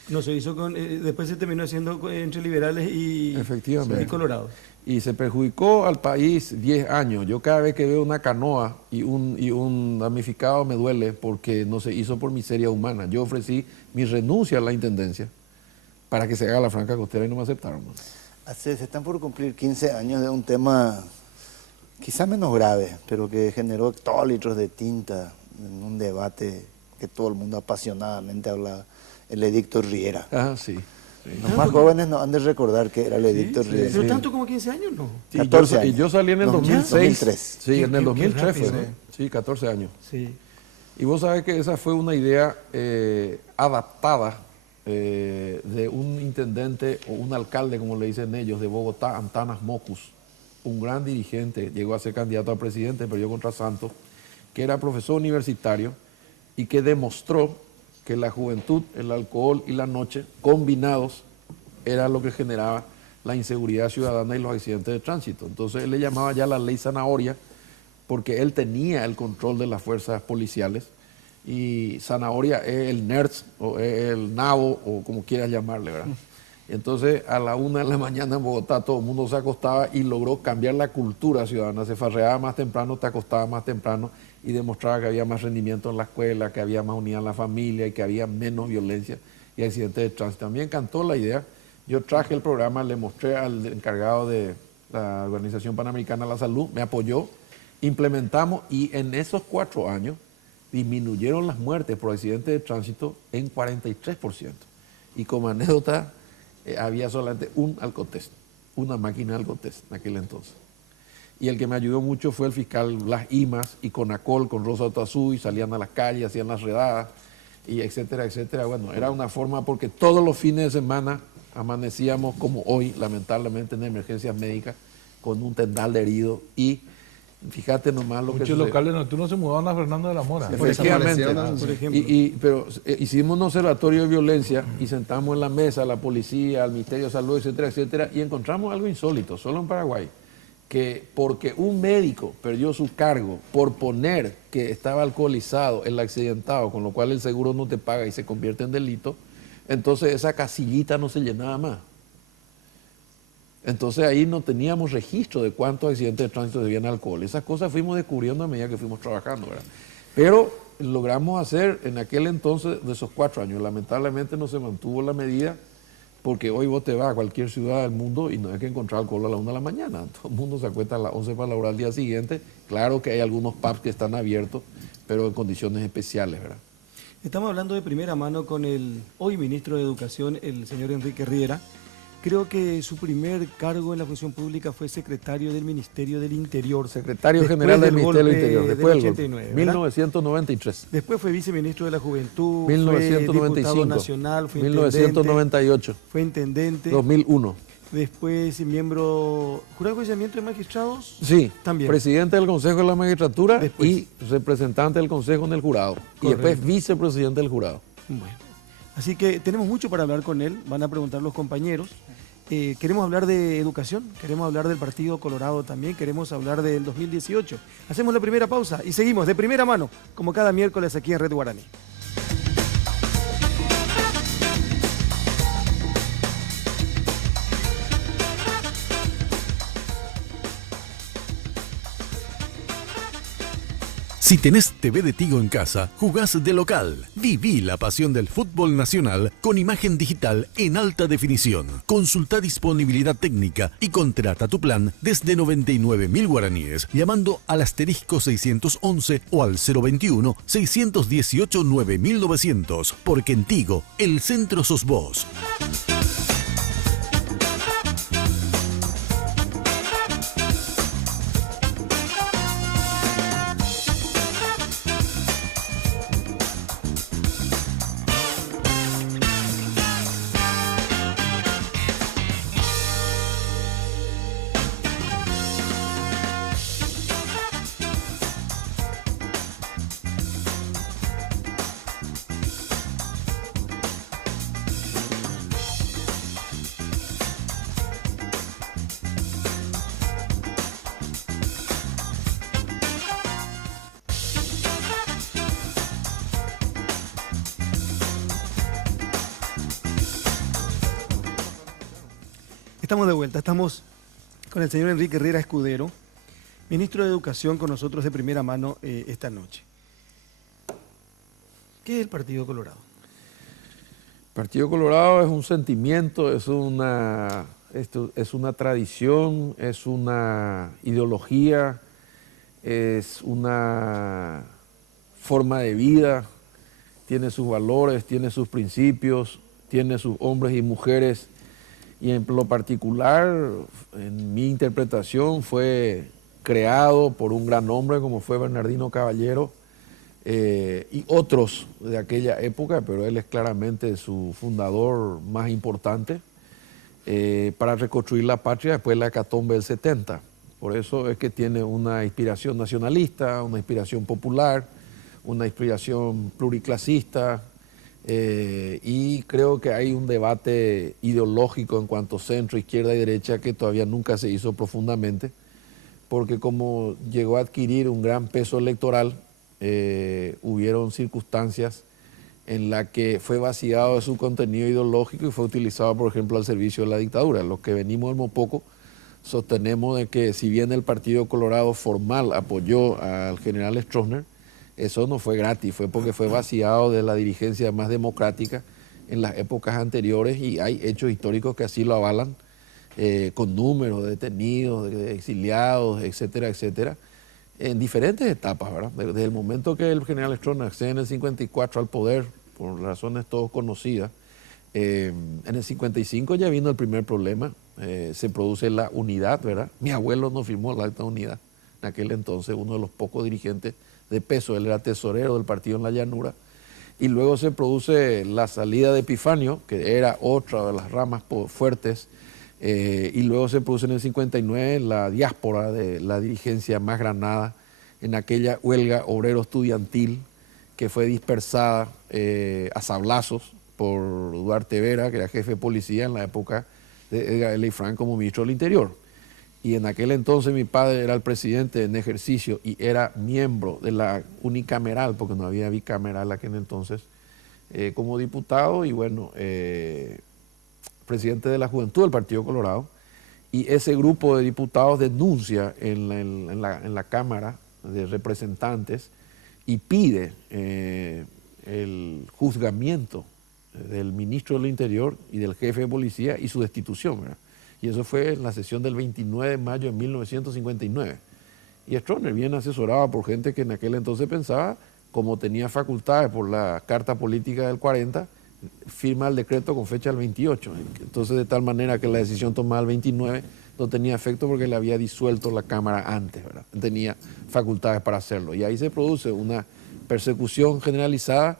No se hizo con. Después se terminó haciendo entre liberales y Efectivamente. colorados. Y se perjudicó al país 10 años. Yo cada vez que veo una canoa y un damnificado me duele porque no se hizo por miseria humana. Yo ofrecí mi renuncia a la intendencia para que se haga la franja costera y no me aceptaron. Se están por cumplir 15 años de un tema quizá menos grave, pero que generó hectolitros de tinta en un debate que todo el mundo apasionadamente hablaba, el edicto Riera. Ah, sí. Los más jóvenes no han de recordar que era el edicto Riera. Pero tanto como 15 años, no. Sí, 14 años. y yo salí en el No, 2006. 2003. Sí, en el Qué 2003 fue, rápido. ¿no? Sí, 14 años. Sí. Y vos sabés que esa fue una idea adaptada de un intendente o un alcalde, como le dicen ellos, de Bogotá, Antanas Mocus, un gran dirigente, llegó a ser candidato a presidente, perdió contra Santos, que era profesor universitario y que demostró que la juventud, el alcohol y la noche, combinados, era lo que generaba la inseguridad ciudadana y los accidentes de tránsito. Entonces él le llamaba ya la ley zanahoria, porque él tenía el control de las fuerzas policiales, y zanahoria es el NERTS, o es el nabo, o como quieras llamarle, ¿verdad? Entonces, a la 1 de la mañana en Bogotá todo el mundo se acostaba y logró cambiar la cultura ciudadana. Se farreaba más temprano, te acostaba más temprano y demostraba que había más rendimiento en la escuela, que había más unidad en la familia y que había menos violencia y accidentes de tránsito. A mí me encantó la idea. Yo traje el programa, le mostré al encargado de la Organización Panamericana de la Salud, me apoyó, implementamos y en esos 4 años disminuyeron las muertes por accidentes de tránsito en 43%. Y como anécdota, había solamente un alcotest, una máquina de alcotest en aquel entonces. Y el que me ayudó mucho fue el fiscal Blas Imas y Conacol con Rosa Otazú, y salían a las calles, hacían las redadas, y etcétera, etcétera. Bueno, era una forma porque todos los fines de semana amanecíamos como hoy, lamentablemente, en emergencias médicas, con un tendal de heridos y fíjate nomás lo que muchos sucede. locales nocturnos se mudaban a Fernando de la Mora. Efectivamente, Por ejemplo. pero hicimos un observatorio de violencia y sentamos en la mesa a la policía, al Ministerio de Salud, etcétera, etcétera, y encontramos algo insólito, solo en Paraguay, que porque un médico perdió su cargo por poner que estaba alcoholizado el accidentado, con lo cual el seguro no te paga y se convierte en delito, entonces esa casillita no se llenaba más. Entonces ahí no teníamos registro de cuántos accidentes de tránsito debían alcohol. Esas cosas fuimos descubriendo a medida que fuimos trabajando, ¿verdad? Pero logramos hacer en aquel entonces, de esos 4 años, lamentablemente no se mantuvo la medida, porque hoy vos te vas a cualquier ciudad del mundo y no hay que encontrar alcohol a la 1 de la mañana. Todo el mundo se acuesta a las 11 para laborar al día siguiente. Claro que hay algunos pubs que están abiertos, pero en condiciones especiales, ¿verdad? Estamos hablando de primera mano con el hoy ministro de Educación, el señor Enrique Riera. Creo que su primer cargo en la función pública fue secretario del Ministerio del Interior. Secretario Después General del del Ministerio del golpe Interior, después del del golpe, 89, ¿verdad? 1993. Después fue viceministro de la Juventud, 1995, fue diputado nacional, fue 1998, intendente, fue intendente, 2001. después miembro, jurado de enjuiciamiento de magistrados, Sí, también. presidente del Consejo de la Magistratura Después. y representante del Consejo en el jurado. Y Correcto. después vicepresidente del jurado. Bueno, así que tenemos mucho para hablar con él, van a preguntar los compañeros. Queremos hablar de educación, queremos hablar del Partido Colorado también, queremos hablar del 2018. Hacemos la primera pausa y seguimos de primera mano, como cada miércoles aquí en Red Guaraní. Si tenés TV de Tigo en casa, jugás de local. Viví la pasión del fútbol nacional con imagen digital en alta definición. Consulta disponibilidad técnica y contrata tu plan desde 99.000 guaraníes llamando al asterisco 611 o al 021 618 9900. Porque en Tigo, el centro sos vos. Estamos de vuelta, estamos con el señor Enrique Riera Escudero, ministro de Educación, con nosotros de primera mano esta noche. ¿Qué es el Partido Colorado? Partido Colorado es un sentimiento, es una tradición, es una ideología, es una forma de vida, tiene sus valores, tiene sus principios, tiene sus hombres y mujeres, y en lo particular, en mi interpretación, fue creado por un gran hombre como fue Bernardino Caballero, y otros de aquella época, pero él es claramente su fundador más importante, para reconstruir la patria después de la hecatombe del 70. Por eso es que tiene una inspiración nacionalista, una inspiración popular, una inspiración pluriclasista, y creo que hay un debate ideológico en cuanto a centro, izquierda y derecha que todavía nunca se hizo profundamente, porque como llegó a adquirir un gran peso electoral, hubieron circunstancias en la que fue vaciado de su contenido ideológico y fue utilizado, por ejemplo, al servicio de la dictadura. Los que venimos del Mopoco sostenemos de que si bien el Partido Colorado formal apoyó al general Stroessner, eso no fue gratis, fue porque fue vaciado de la dirigencia más democrática en las épocas anteriores, y hay hechos históricos que así lo avalan, con números de detenidos, de exiliados, etcétera, etcétera, en diferentes etapas, ¿verdad? Desde el momento que el general Stroessner accede en el 54 al poder, por razones todos conocidas, en el 55 ya vino el primer problema, se produce la unidad, ¿verdad? Mi abuelo no firmó la acta de unidad, en aquel entonces uno de los pocos dirigentes de peso, él era tesorero del partido en la llanura, y luego se produce la salida de Epifanio, que era otra de las ramas fuertes, y luego se produce en el 59 la diáspora de la dirigencia más granada en aquella huelga obrero estudiantil que fue dispersada a sablazos por Duarte Vera, que era jefe de policía en la época de Edgar L. Frank como ministro del Interior. Y en aquel entonces mi padre era el presidente en ejercicio y era miembro de la unicameral, porque no había bicameral aquel entonces, como diputado y bueno, presidente de la Juventud del Partido Colorado. Y ese grupo de diputados denuncia en la Cámara de Representantes y pide el juzgamiento del ministro del Interior y del jefe de policía y su destitución, ¿verdad? Y eso fue en la sesión del 29 de mayo de 1959. Y Stroessner viene asesorado por gente que en aquel entonces pensaba, como tenía facultades por la Carta Política del 40, firma el decreto con fecha del 28. Entonces, de tal manera que la decisión tomada el 29 no tenía efecto porque le había disuelto la Cámara antes, ¿verdad? Tenía facultades para hacerlo. Y ahí se produce una persecución generalizada.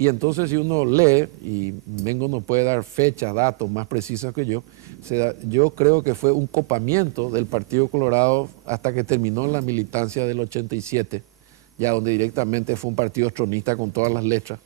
Y entonces si uno lee, y Mengo nos puede dar fechas, datos más precisos que yo, yo creo que fue un copamiento del Partido Colorado hasta que terminó la militancia del 87, ya donde directamente fue un partido stronista con todas las letras,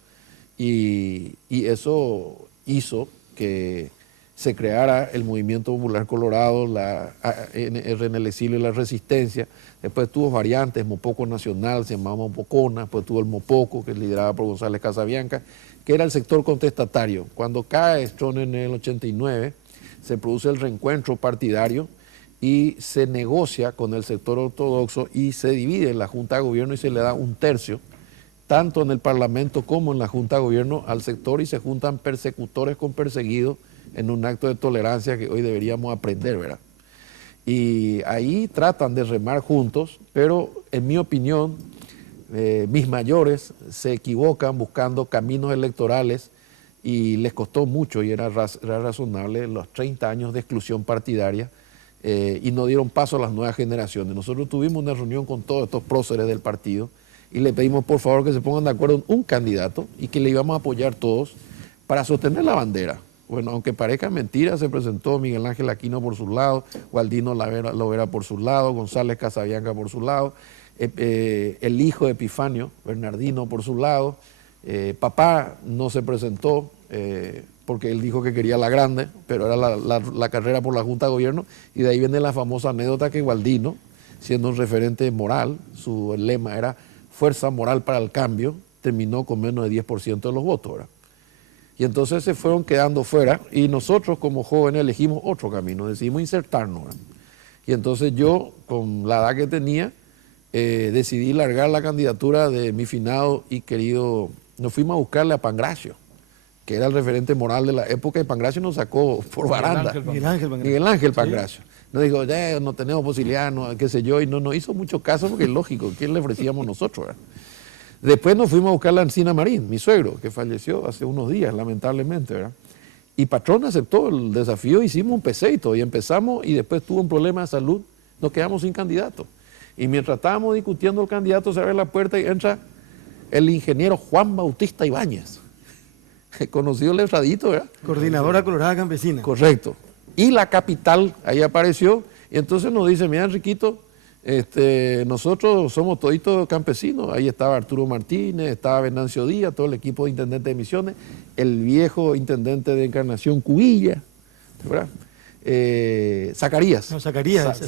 y eso hizo que se creara el Movimiento Popular Colorado, la ANR en el exilio y la Resistencia. Después tuvo variantes, Mopoco Nacional, se llamaba Mopocona, después tuvo el Mopoco, que es liderado por González Casabianca, que era el sector contestatario. Cuando cae Stroessner en el 89, se produce el reencuentro partidario y se negocia con el sector ortodoxo y se divide la Junta de Gobierno y se le da un tercio, tanto en el Parlamento como en la Junta de Gobierno, al sector, y se juntan persecutores con perseguidos en un acto de tolerancia que hoy deberíamos aprender, ¿verdad? Y ahí tratan de remar juntos, pero en mi opinión, mis mayores se equivocan buscando caminos electorales y les costó mucho, y era razonable, los 30 años de exclusión partidaria, y no dieron paso a las nuevas generaciones. Nosotros tuvimos una reunión con todos estos próceres del partido y le pedimos por favor que se pongan de acuerdo en un candidato y que le íbamos a apoyar todos para sostener la bandera. Bueno, aunque parezca mentira, se presentó Miguel Ángel Aquino por su lado, Gualdino Lovera por su lado, González Casabianca por su lado, el hijo de Epifanio, Bernardino, por su lado. Papá no se presentó porque él dijo que quería la grande, pero era la carrera por la Junta de Gobierno, y de ahí viene la famosa anécdota que Gualdino, siendo un referente moral, su lema era fuerza moral para el cambio, terminó con menos de 10% de los votos, ¿verdad? Y entonces se fueron quedando fuera y nosotros como jóvenes elegimos otro camino, decidimos insertarnos, ¿verdad? Y entonces yo, con la edad que tenía, decidí largar la candidatura de mi finado y querido, nos fuimos a buscarle a Pangracio, que era el referente moral de la época, y Pangracio nos sacó por baranda. Miguel Ángel Pangracio. ¿Sí? Nos dijo, no tenemos posibilidad, no, qué sé yo, y no nos hizo mucho caso porque es lógico, ¿quién le ofrecíamos nosotros, ¿verdad? Después nos fuimos a buscar a Encina Marín, mi suegro, que falleció hace unos días, lamentablemente, ¿verdad? Y Patrón aceptó el desafío, hicimos un peseito y empezamos, y después tuvo un problema de salud, nos quedamos sin candidato. Y mientras estábamos discutiendo el candidato, se abre la puerta y entra el ingeniero Juan Bautista Ibáñez, conocido letradito, ¿verdad? Coordinadora Colorada Campesina. Correcto. Y la capital, ahí apareció, y entonces nos dice, mira, Enriquito, nosotros somos toditos campesinos. Ahí estaba Arturo Martínez, estaba Venancio Díaz, todo el equipo de intendente de Misiones, el viejo intendente de Encarnación Cubilla, ¿verdad? Zacarías. No, Zacarías.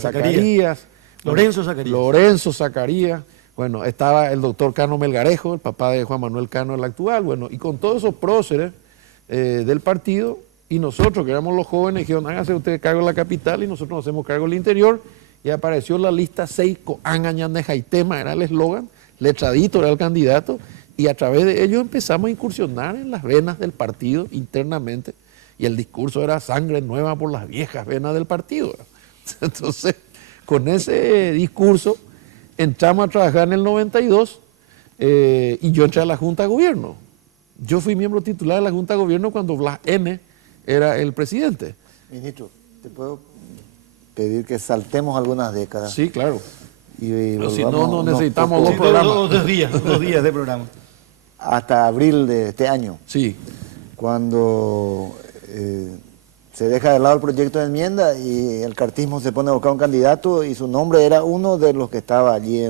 Lorenzo Zacarías. Lorenzo Zacarías, Bueno, estaba el doctor Cano Melgarejo, el papá de Juan Manuel Cano, el actual, bueno, y con todos esos próceres del partido, y nosotros, que éramos los jóvenes, dijeron, háganse ustedes cargo de la capital, y nosotros nos hacemos cargo del interior, y apareció la lista 6, Angañanejaitema, era el eslogan, Letradito era el candidato, y a través de ellos empezamos a incursionar en las venas del partido internamente, y el discurso era sangre nueva por las viejas venas del partido. Entonces, con ese discurso, entramos a trabajar en el 92 y yo entré a la Junta de Gobierno. Yo fui miembro titular de la Junta de Gobierno cuando Blas N. era el presidente. Ministro, ¿te puedo pedir que saltemos algunas décadas? Sí, claro. Pero si no, no necesitamos dos programas. Dos días de programa. Hasta abril de este año. Sí. Cuando se deja de lado el proyecto de enmienda y el cartismo se pone a buscar un candidato y su nombre era uno de los que estaba allí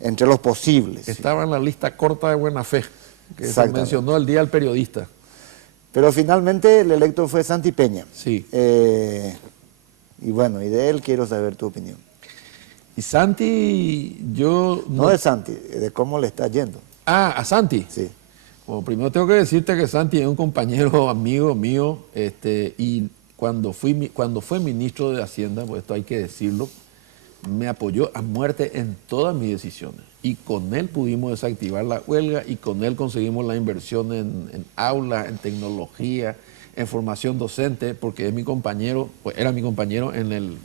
entre los posibles. Estaba en la lista corta de buena fe, que se mencionó el día del periodista. Pero finalmente el electo fue Santi Peña. Sí. Y bueno, y de él quiero saber tu opinión. Y Santi, yo... No de Santi, de cómo le está yendo. Ah, a Santi. Sí. Bueno, primero tengo que decirte que Santi es un compañero, amigo mío, y cuando fue ministro de Hacienda, pues esto hay que decirlo, me apoyó a muerte en todas mis decisiones. Y con él pudimos desactivar la huelga y con él conseguimos la inversión en aulas, en tecnología, en formación docente, porque es mi compañero, pues era mi compañero en el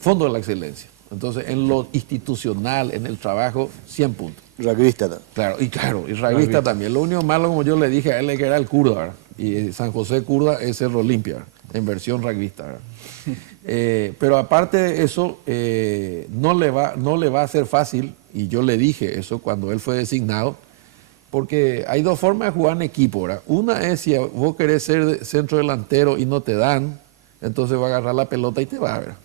Fondo de la Excelencia. Entonces, en lo institucional, en el trabajo, 100 puntos. Ragrista. Claro, y ragrista también. Lo único malo, como yo le dije a él, es que era el kurda, ¿verdad? Y San José Kurda es Cerro Limpia, ¿verdad? En versión ragrista, ¿verdad? Pero aparte de eso, no le va a ser fácil, y yo le dije eso cuando él fue designado, porque hay dos formas de jugar en equipo, ¿verdad? Una es si vos querés ser centro delantero y no te dan, entonces va a agarrar la pelota y te va, ¿verdad?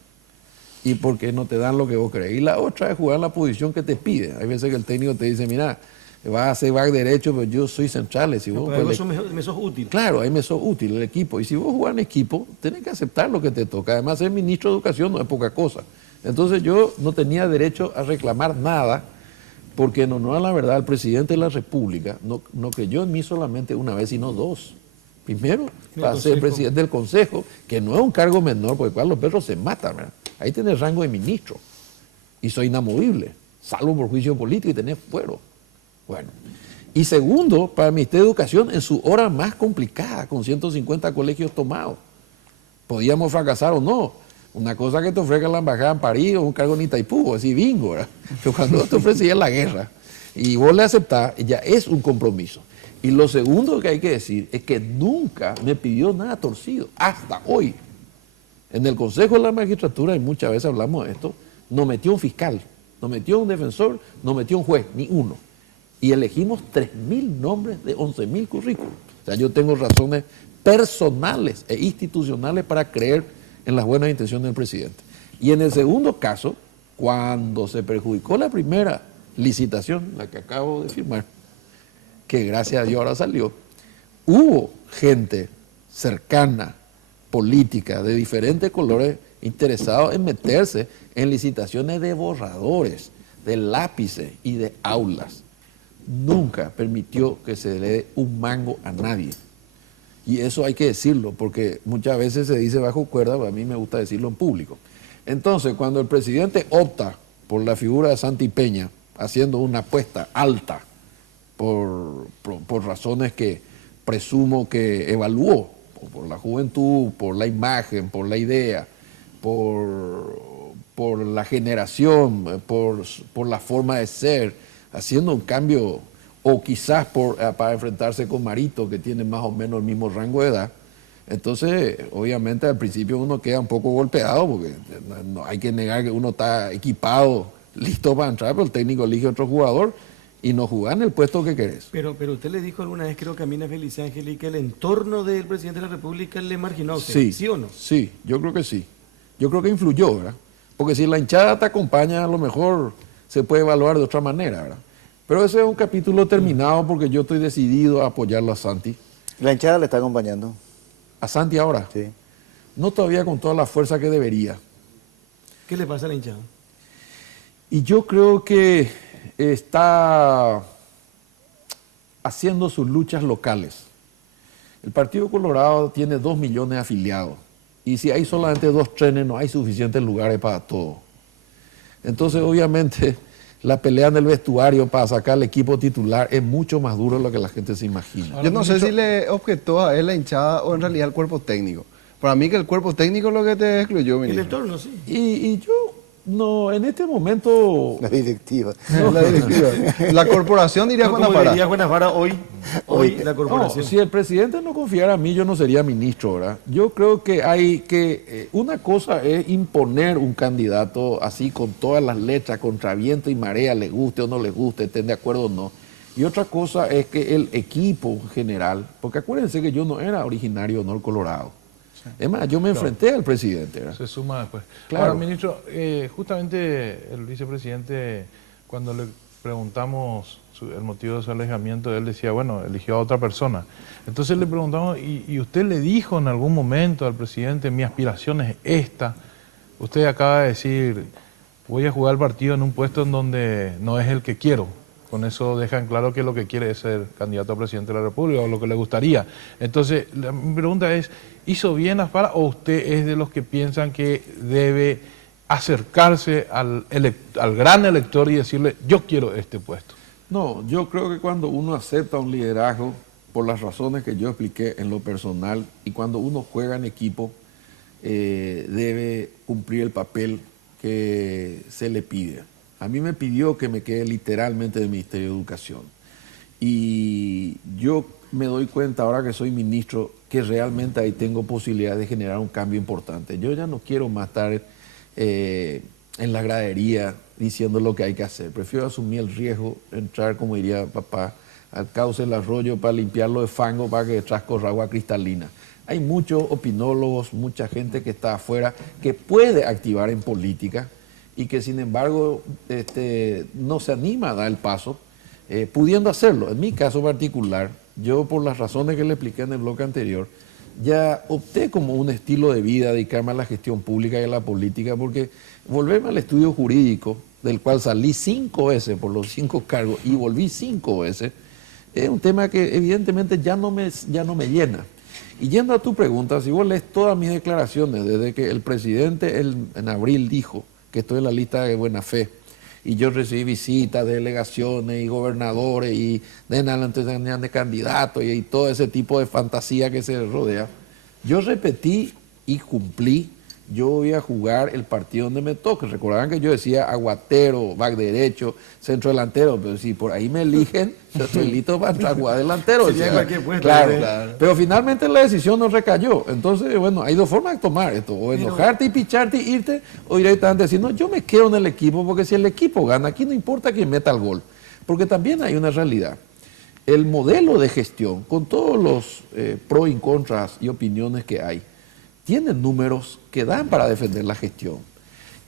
Y porque no te dan lo que vos querés. Y la otra es jugar en la posición que te pide. Hay veces que el técnico te dice, mira, vas a hacer back derecho, pero yo soy central. Si vos, pues me sos útil. Claro, ahí me sos útil el equipo. Y si vos jugás en equipo, tenés que aceptar lo que te toca. Además, ser ministro de Educación no es poca cosa. Entonces yo no tenía derecho a reclamar nada, porque en honor a la verdad, el presidente de la República no creyó en mí solamente una vez, sino dos. Primero, para ser presidente del Consejo, que no es un cargo menor, porque cuando los perros se matan, ¿verdad? Ahí tenés rango de ministro y soy inamovible, salvo por juicio político y tenés fuero. Bueno, y segundo, para el Ministerio de Educación en su hora más complicada, con 150 colegios tomados. Podíamos fracasar o no. Una cosa que te ofrezca la embajada en París o un cargo en Itaipú, así bingo, ¿verdad? Pero cuando te ofrecía la guerra y vos le aceptás, ya es un compromiso. Y lo segundo que hay que decir es que nunca me pidió nada torcido, hasta hoy. En el Consejo de la Magistratura, y muchas veces hablamos de esto, no metió un fiscal, no metió un defensor, no metió un juez, ni uno. Y elegimos 3.000 nombres de 11.000 currículos. O sea, yo tengo razones personales e institucionales para creer en las buenas intenciones del presidente. Y en el segundo caso, cuando se perjudicó la primera licitación, la que acabo de firmar, que gracias a Dios ahora salió, hubo gente cercana, política, de diferentes colores, interesados en meterse en licitaciones de borradores, de lápices y de aulas. Nunca permitió que se le dé un mango a nadie. Y eso hay que decirlo, porque muchas veces se dice bajo cuerda, pero a mí me gusta decirlo en público. Entonces, cuando el presidente opta por la figura de Santi Peña, haciendo una apuesta alta por razones que presumo que evaluó, por la juventud, por la imagen, por la idea, por la generación, por la forma de ser, haciendo un cambio, o quizás para enfrentarse con Marito, que tiene más o menos el mismo rango de edad. Entonces, obviamente, al principio uno queda un poco golpeado, porque no hay que negar que uno está equipado, listo para entrar, pero el técnico elige otro jugador y no jugar en el puesto que querés. Pero usted le dijo alguna vez, creo que a Mina Feliz Ángel, que el entorno del presidente de la República le marginó a usted, ¿sí o no? Sí, yo creo que sí. Yo creo que influyó, ¿verdad? Porque si la hinchada te acompaña, a lo mejor se puede evaluar de otra manera, ¿verdad? Pero ese es un capítulo terminado porque yo estoy decidido a apoyarlo a Santi. ¿La hinchada le está acompañando? ¿A Santi ahora? Sí. No todavía con toda la fuerza que debería. ¿Qué le pasa a la hinchada? Y yo creo que está haciendo sus luchas locales. El Partido Colorado tiene 2 millones de afiliados y si hay solamente 2 trenes no hay suficientes lugares para todo. Entonces obviamente la pelea en el vestuario para sacar al equipo titular es mucho más duro de lo que la gente se imagina. Yo no sé si le objetó a él la hinchada o en realidad el cuerpo técnico. Para mí que el cuerpo técnico es lo que te excluyó, El ministro. entorno, sí. Y yo no, en este momento... La directiva. La directiva. La corporación diría No, Juan como Afara. diría Juan Afara hoy la No, corporación. si el presidente no confiara en mí, yo no sería ministro, ¿verdad? Yo creo que hay que... una cosa es imponer un candidato así con todas las letras, contra viento y marea, le guste o no le guste, estén de acuerdo o no. Y otra cosa es que el equipo general, porque acuérdense que yo no era originario de Honor Colorado. Es más, yo me enfrenté al presidente, ¿verdad? Se suma después. Claro. Ahora, ministro, justamente el vicepresidente, cuando le preguntamos el motivo de su alejamiento, él decía, bueno, eligió a otra persona. Entonces le preguntamos, ¿y usted le dijo en algún momento al presidente, mi aspiración es esta? Usted acaba de decir, voy a jugar el partido en un puesto en donde no es el que quiero. Con eso dejan claro que lo que quiere es ser candidato a presidente de la República o lo que le gustaría. Entonces, mi pregunta es, ¿hizo bien Afara o usted es de los que piensan que debe acercarse al gran elector y decirle, yo quiero este puesto? No, yo creo que cuando uno acepta un liderazgo, por las razones que yo expliqué en lo personal, y cuando uno juega en equipo, debe cumplir el papel que se le pide. A mí me pidió que me quede literalmente del Ministerio de Educación. Y yo me doy cuenta ahora que soy ministro que realmente ahí tengo posibilidad de generar un cambio importante. Yo ya no quiero más estar en la gradería diciendo lo que hay que hacer. Prefiero asumir el riesgo, entrar, como diría papá, al cauce del arroyo para limpiarlo de fango para que detrás corra agua cristalina. Hay muchos opinólogos, mucha gente que está afuera que puede activar en política y que sin embargo no se anima a dar el paso, pudiendo hacerlo. En mi caso particular, yo por las razones que le expliqué en el bloque anterior, ya opté como un estilo de vida, dedicarme a la gestión pública y a la política, porque volverme al estudio jurídico, del cual salí 5 veces por los 5 cargos y volví 5 veces, es un tema que evidentemente ya no me llena. Y yendo a tu pregunta, si vos lees todas mis declaraciones, desde que el presidente en abril dijo que estoy en la lista de buena fe, y yo recibí visitas de delegaciones y gobernadores y de candidatos y todo ese tipo de fantasía que se rodea, yo repetí y cumplí. Yo voy a jugar el partido donde me toque. Recordarán que yo decía aguatero, back derecho, centro delantero, pero si por ahí me eligen, yo estoy listo para entrar a jugar delantero. Sería cualquier puesto, claro, claro. Pero finalmente la decisión no recayó. Entonces, bueno, hay 2 formas de tomar esto: o enojarte y picharte y irte, o directamente decir, no, yo me quedo en el equipo, porque si el equipo gana, aquí no importa quién meta el gol. Porque también hay una realidad. El modelo de gestión, con todos los pros y contras y opiniones que hay, tienen números que dan para defender la gestión.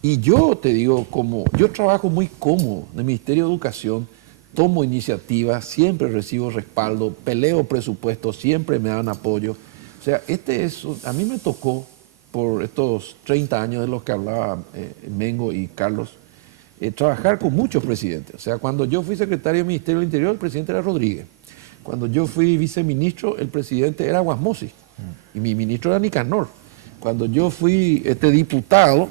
Y yo te digo, como yo trabajo muy cómodo en el Ministerio de Educación, tomo iniciativas, siempre recibo respaldo, peleo presupuestos, siempre me dan apoyo. O sea, a mí me tocó, por estos 30 años de los que hablaba Mengo y Carlos, trabajar con muchos presidentes. O sea, cuando yo fui secretario del Ministerio del Interior, el presidente era Rodríguez. Cuando yo fui viceministro, el presidente era Guasmosi. Y mi ministro era Nicanor. Cuando yo fui diputado,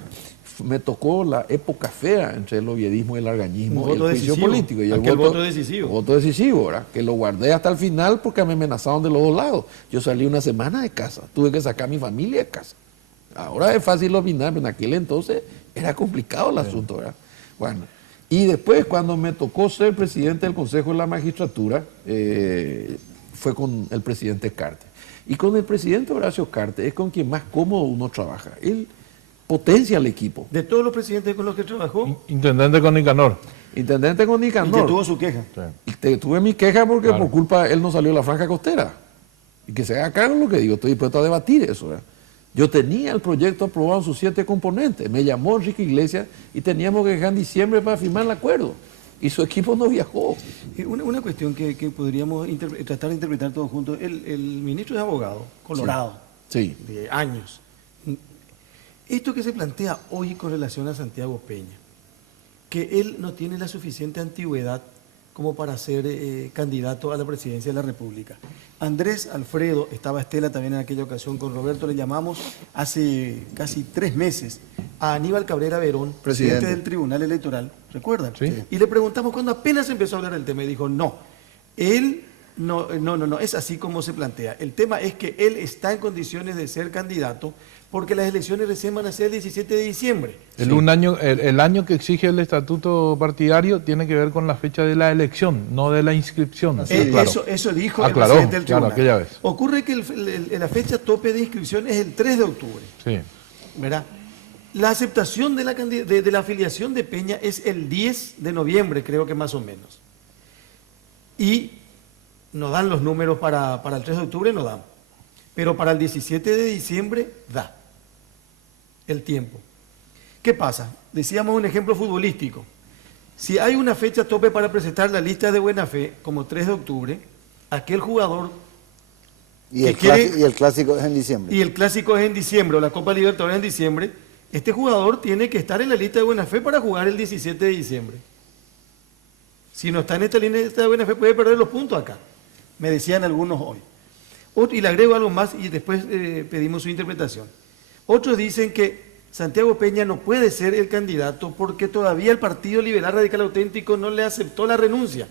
me tocó la época fea entre el oviedismo y el argañismo, y el juicio político. Y el voto decisivo. Voto decisivo, ¿verdad? Que lo guardé hasta el final porque me amenazaron de los 2 lados. Yo salí una semana de casa, tuve que sacar a mi familia de casa. Ahora es fácil opinar, pero en aquel entonces era complicado el asunto, ¿verdad? Bueno, y después cuando me tocó ser presidente del Consejo de la Magistratura, fue con el presidente Cartes. Y con el presidente Horacio Cartes es con quien más cómodo uno trabaja. Él potencia al equipo. De todos los presidentes con los que trabajó, Intendente con Nicanor. Intendente con y Nicanor. que tuvo su queja. Y tuve mi queja porque Claro. por culpa de él no salió la franja costera. Y que se haga cargo de lo que digo, estoy dispuesto a debatir eso, ¿verdad? Yo tenía el proyecto aprobado en sus 7 componentes. Me llamó Enrique Iglesias y teníamos que dejar en diciembre para firmar el acuerdo. Y su equipo no viajó. Una cuestión que podríamos tratar de interpretar todos juntos. El ministro es abogado, colorado, Sí. de años. Esto que se plantea hoy con relación a Santiago Peña, que él no tiene la suficiente antigüedad como para ser candidato a la presidencia de la República. Andrés Alfredo, estaba Estela también en aquella ocasión, con Roberto le llamamos hace casi 3 meses a Aníbal Cabrera Verón, presidente del Tribunal Electoral, ¿recuerdan? Sí. Y le preguntamos cuando apenas empezó a hablar del tema y dijo, no, él no, es así como se plantea. El tema es que él está en condiciones de ser candidato porque las elecciones recién van a ser el 17 de diciembre. El año que exige el estatuto partidario tiene que ver con la fecha de la elección, no de la inscripción. Claro. Eso dijo el presidente del tribunal. Aquella vez. Ocurre que la fecha tope de inscripción es el 3 de octubre. Sí. ¿Verdad? La aceptación de la afiliación de Peña es el 10 de noviembre, creo que más o menos. Y nos dan los números para el 3 de octubre, no dan. Pero para el 17 de diciembre da el tiempo. ¿Qué pasa? Decíamos un ejemplo futbolístico. Si hay una fecha tope para presentar la lista de buena fe, como 3 de octubre, aquel jugador... Y el clásico es en diciembre. Y el clásico es en diciembre, o la Copa Libertadores en diciembre. Este jugador tiene que estar en la lista de buena fe para jugar el 17 de diciembre. Si no está en esta lista de buena fe, puede perder los puntos acá. Me decían algunos hoy. Y le agrego algo más y después pedimos su interpretación. Otros dicen que Santiago Peña no puede ser el candidato porque todavía el Partido Liberal Radical Auténtico no le aceptó la renuncia.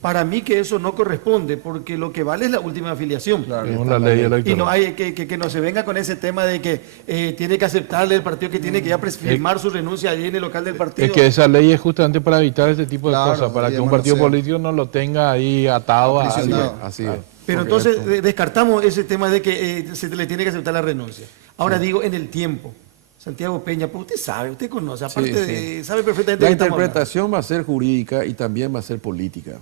Para mí que eso no corresponde, porque lo que vale es la última afiliación. Claro, la ley electoral. Y no hay que no se venga con ese tema de que tiene que aceptarle el partido, que tiene que ya firmar su renuncia allí en el local del partido. Es que esa ley es justamente para evitar este tipo de cosas, para que un partido político no lo tenga ahí atado a alguien. Así es. Pero entonces descartamos ese tema de que se le tiene que aceptar la renuncia. Ahora digo, en el tiempo. Santiago Peña, pues usted sabe, usted conoce, aparte sabe perfectamente la de qué estamos interpretación va a ser jurídica y también va a ser política.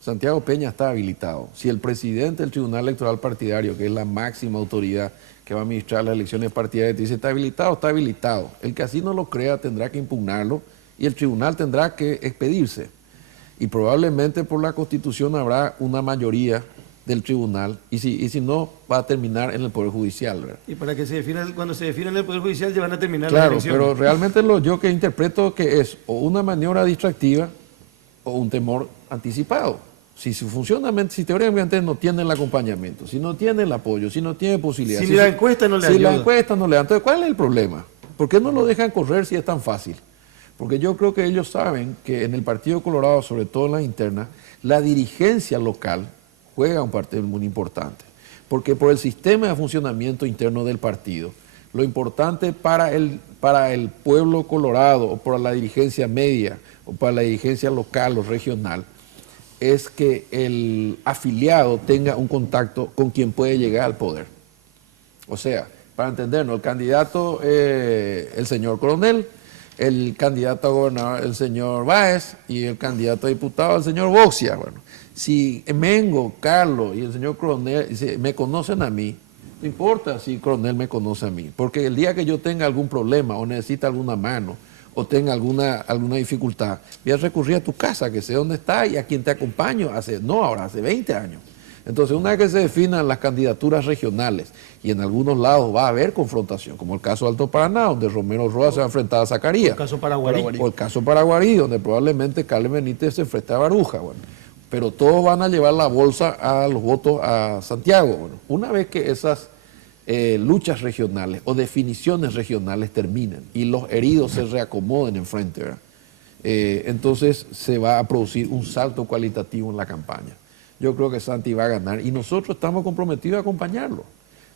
Santiago Peña está habilitado. Si el presidente del Tribunal Electoral Partidario, que es la máxima autoridad que va a administrar las elecciones partidarias, dice está habilitado, está habilitado. El que así no lo crea tendrá que impugnarlo y el tribunal tendrá que expedirse. Y probablemente por la Constitución habrá una mayoría del tribunal y si no va a terminar en el Poder Judicial, ¿verdad? Y para que cuando se defina en el Poder Judicial ya van a terminar claro, las elecciones. pero realmente yo que interpreto que es o una maniobra distractiva o un temor anticipado. Si teóricamente no tiene el acompañamiento, si no tiene el apoyo, si no tiene posibilidades. Si la encuesta no le ayuda. Si la encuesta no le da, entonces ¿cuál es el problema? ¿Por qué no lo dejan correr si es tan fácil? Porque yo creo que ellos saben que en el Partido Colorado, sobre todo en la interna, la dirigencia local juega un papel muy importante. Porque por el sistema de funcionamiento interno del partido, lo importante para el pueblo colorado, o para la dirigencia media, o para la dirigencia local o regional, es que el afiliado tenga un contacto con quien puede llegar al poder. O sea, para entendernos, el candidato, el señor Coronel, el candidato a gobernador, el señor Báez, y el candidato a diputado, el señor Boxia. Bueno, si Mengo, Carlos y el señor Coronel me conocen a mí, no importa si Coronel me conoce a mí, porque el día que yo tenga algún problema o necesite alguna mano, o tenga alguna dificultad, voy a recurrir a tu casa, que sé dónde está y a quien te acompaño hace 20 años. Entonces, una vez que se definan las candidaturas regionales, y en algunos lados va a haber confrontación, como el caso de Alto Paraná, donde Romero Roa se va a enfrentar a Zacarías. El caso Paraguarí. O el caso Paraguarí, donde probablemente Carles Benítez se enfrenta a Baruja. Bueno, pero todos van a llevar la bolsa a los votos a Santiago. Bueno, una vez que esas luchas regionales o definiciones regionales terminen y los heridos se reacomoden enfrente, ¿verdad? Entonces se va a producir un salto cualitativo en la campaña. Yo creo que Santi va a ganar y nosotros estamos comprometidos a acompañarlo.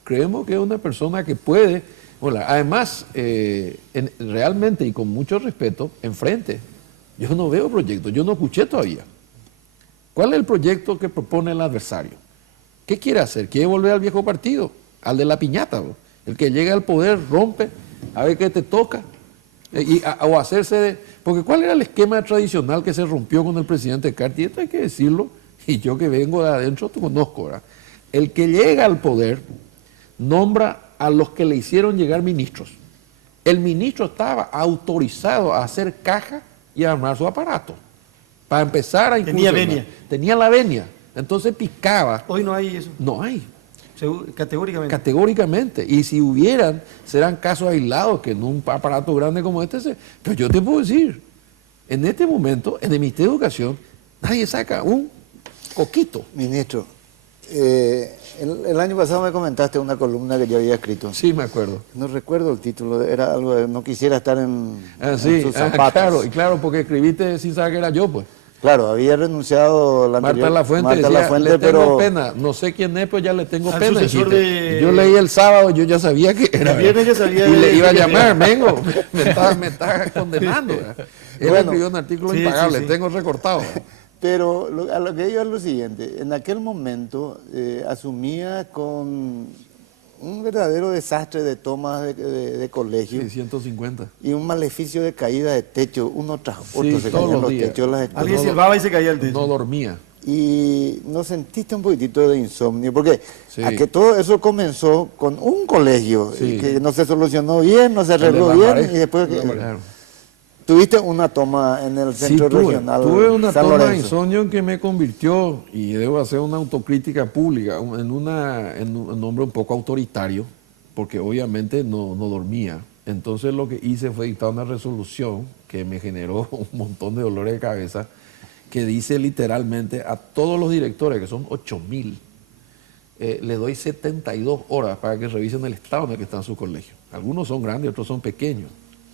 Creemos que es una persona que puede, bueno, además, realmente y con mucho respeto, enfrente. Yo no veo proyectos, yo no escuché todavía. ¿Cuál es el proyecto que propone el adversario? ¿Qué quiere hacer? ¿Quiere volver al viejo partido? Al de la piñata, bro. El que llega al poder, rompe, a ver qué te toca, o hacerse de... Porque ¿cuál era el esquema tradicional que se rompió con el presidente Carti? Esto hay que decirlo, y yo que vengo de adentro te conozco, ¿verdad? El que llega al poder nombra a los que le hicieron llegar ministros. El ministro estaba autorizado a hacer caja y a armar su aparato. Para empezar a incursionar. Tenía venia. Tenía la venia. Entonces picaba. Hoy no hay eso. No hay. Categóricamente. Categóricamente. Y si hubieran, serán casos aislados, que en un aparato grande como este, pero yo te puedo decir, En este momento, en el Ministerio de Educación, nadie saca un coquito. Ministro, el año pasado me comentaste una columna que yo había escrito. Sí, me acuerdo. No recuerdo el título, era algo de no quisiera estar en sus Ah, zapatos. claro, porque escribiste sin saber que era yo, pues. Claro, había renunciado la Marta Lafuente Marta decía, Lafuente, le tengo pero pena, no sé quién es, pues ya le tengo Al pena. sucesor dijiste. de- Yo leí el sábado, yo ya sabía que era. El viernes ya sabía Y de- le iba a llamar, Mengo, me está condenando. ¿verdad? Él Bueno, escribió un artículo sí, impagable, sí, sí. tengo recortado. Pero a lo que iba es lo siguiente, en aquel momento asumía con un verdadero desastre de tomas de colegio Sí, 150. y un maleficio de caída de techo, uno tras otro Sí, se todos caían los los días. techos de las escuelas. Alguien silbaba y se caía el techo. No dormía. Y ¿no sentiste un poquitito de insomnio? Porque Sí. a que todo eso comenzó con un colegio Sí. que no se solucionó bien, no se El de arregló la bien pared. y después Claro. tuviste una toma en el Sí, centro regional tuve una San toma de Lorenzo. insomnio en que me convirtió, y debo hacer una autocrítica pública, en un hombre un poco autoritario, porque obviamente no dormía. Entonces lo que hice fue dictar una resolución que me generó un montón de dolores de cabeza, que dice literalmente a todos los directores, que son 8.000, le doy 72 horas para que revisen el estado en el que están sus colegios. Algunos son grandes, otros son pequeños.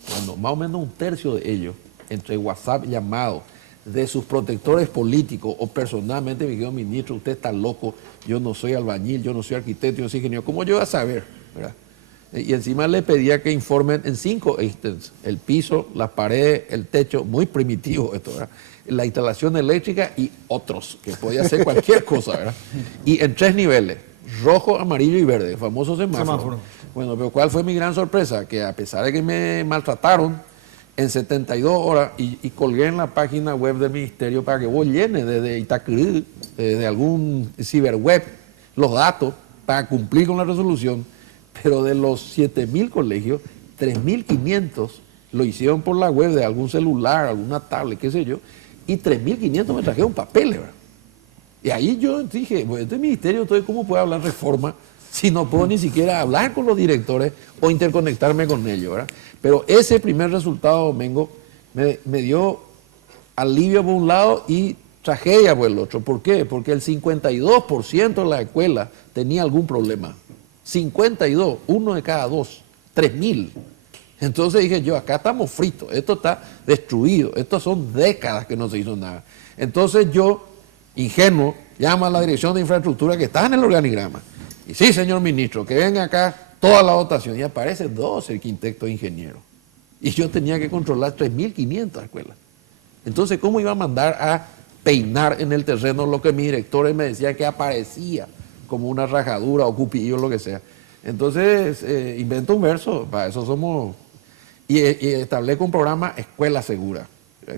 Cuando más o menos un tercio de ellos, entre WhatsApp llamados, de sus protectores políticos o personalmente me dijeron, ministro, usted está loco, yo no soy albañil, yo no soy arquitecto, yo soy ingeniero, ¿cómo yo voy a saber? ¿Verdad? Y encima le pedía que informen en 5 ítems: el piso, las paredes, el techo, muy primitivo esto, ¿verdad? La instalación eléctrica y otros, que podía ser cualquier cosa, ¿verdad? Y en 3 niveles, rojo, amarillo y verde, el famoso semáforo. Semáforo. Bueno, pero ¿cuál fue mi gran sorpresa? Que a pesar de que me maltrataron, en 72 horas, y colgué en la página web del ministerio para que vos llenes desde Itacurú, de algún ciberweb, los datos para cumplir con la resolución, pero de los 7.000 colegios, 3.500 lo hicieron por la web de algún celular, alguna tablet, qué sé yo, y 3.500 me trajeron papeles, ¿verdad? Y ahí yo dije, bueno, este ministerio, entonces, ¿cómo puede hablar reforma si no puedo ni siquiera hablar con los directores o interconectarme con ellos, ¿verdad? Pero ese primer resultado, Domingo, me dio alivio por un lado y tragedia por el otro. ¿Por qué? Porque el 52% de la escuela tenía algún problema. 52, 1 de cada 2, 3.000. Entonces dije yo, acá estamos fritos, esto está destruido, estas son décadas que no se hizo nada. Entonces yo, ingenuo, llamo a la dirección de infraestructura que está en el organigrama. Y sí, señor ministro, que venga acá toda la dotación. Y aparece 12 arquitectos e ingenieros. Y yo tenía que controlar 3.500 escuelas. Entonces, ¿cómo iba a mandar a peinar en el terreno lo que mis directores me decían que aparecía como una rajadura o cupillo o lo que sea? Entonces, invento un verso, para eso somos... Y establezco un programa Escuela Segura.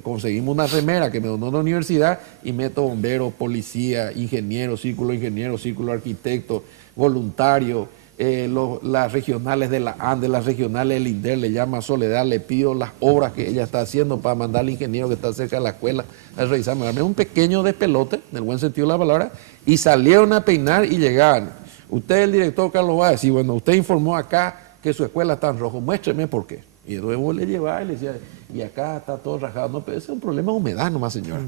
Conseguimos una remera que me donó la universidad y meto bomberos, policía, ingenieros, círculo arquitecto, voluntario, las regionales de la ANDE, las regionales del INDER, le llama a Soledad, le pido las obras que ella está haciendo para mandar al ingeniero que está cerca de la escuela a revisarme. Darme un pequeño despelote, en el buen sentido de la palabra, y salieron a peinar y llegaban. Usted, el director Carlos Báez, decir, bueno, usted informó acá que su escuela está en rojo, muéstreme por qué. Y luego le llevaba y le decía, y acá está todo rajado. No, pero ese es un problema de humedad nomás, señora.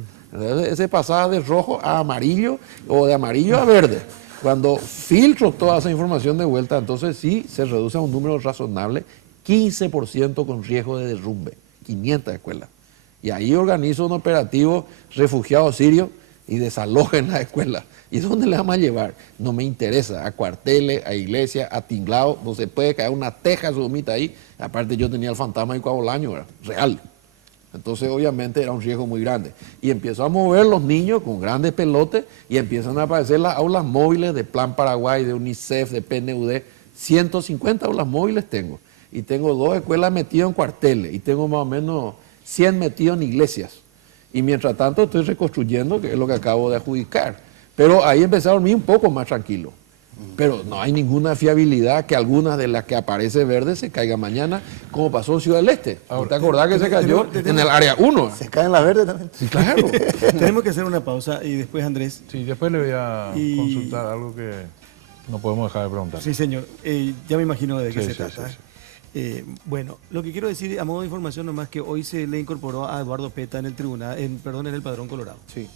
Ese pasaba de rojo a amarillo o de amarillo a verde. Cuando filtro toda esa información de vuelta, entonces sí se reduce a un número razonable, 15% con riesgo de derrumbe, 500 escuelas. Y ahí organizo un operativo refugiados sirios y desalojen la escuela. ¿Y dónde le vamos a llevar? No me interesa, a cuarteles, a iglesias, a tinglados, no se puede caer una teja sumita ahí. Aparte yo tenía el fantasma de Coabolaño, ¿verdad? Real. Entonces obviamente era un riesgo muy grande. Y empezó a mover los niños con grandes pelotes y empiezan a aparecer las aulas móviles de Plan Paraguay, de UNICEF, de PNUD. 150 aulas móviles tengo. Y tengo 2 escuelas metidas en cuarteles y tengo más o menos 100 metidos en iglesias. Y mientras tanto estoy reconstruyendo, que es lo que acabo de adjudicar. Pero ahí empecé a dormir un poco más tranquilo. Pero no hay ninguna fiabilidad que algunas de las que aparece verde se caiga mañana, como pasó en Ciudad del Este. ¿No te acordás que se cayó en el área 1? Se caen las verdes también. Sí, claro. Tenemos que hacer una pausa y después, Andrés. Sí, después le voy a Y- consultar algo que no podemos dejar de preguntar. Sí, señor. Ya me imagino de qué Sí, se sí, trata. sí, Bueno, lo que quiero decir a modo de información nomás que hoy se le incorporó a Eduardo Peta en el tribunal, en el Padrón Colorado. Sí.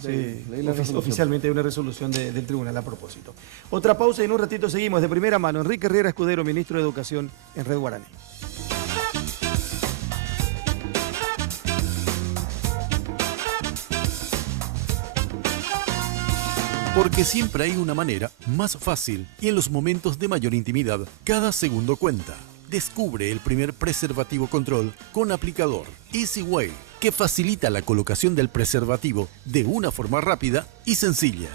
Sí, Leí la resolución. oficialmente hay una resolución del tribunal a propósito. Otra pausa y en un ratito seguimos de primera mano. Enrique Riera Escudero, ministro de Educación en Red Guaraní. Porque siempre hay una manera más fácil y en los momentos de mayor intimidad, cada segundo cuenta. Descubre el primer preservativo control con aplicador Easy Way, que facilita la colocación del preservativo de una forma rápida y sencilla.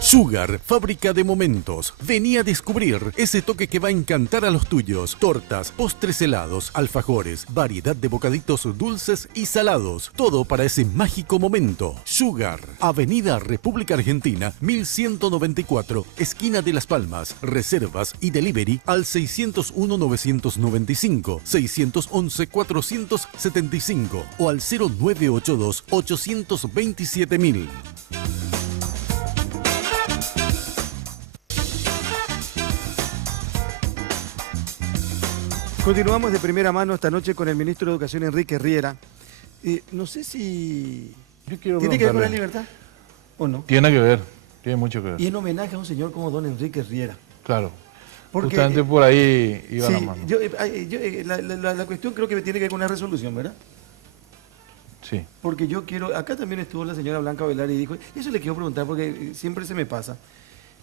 Sugar, fábrica de momentos. Vení a descubrir ese toque que va a encantar a los tuyos. Tortas, postres helados, alfajores, variedad de bocaditos dulces y salados. Todo para ese mágico momento. Sugar, Avenida República Argentina, 1194, esquina de Las Palmas. Reservas y delivery al 601-995, 611-475 o al 0982-827.000. Continuamos de primera mano esta noche con el ministro de Educación, Enrique Riera. No sé si... Yo quiero ¿Tiene que ver con la preguntarle. libertad o no? Tiene que ver, tiene mucho que ver. Y en homenaje a un señor como don Enrique Riera. Claro. Porque, Justamente por ahí iba sí, la mano. la cuestión creo que tiene que ver con una resolución, ¿verdad? Sí. Porque yo quiero... Acá también estuvo la señora Blanca Velar y dijo... Eso le quiero preguntar porque siempre se me pasa.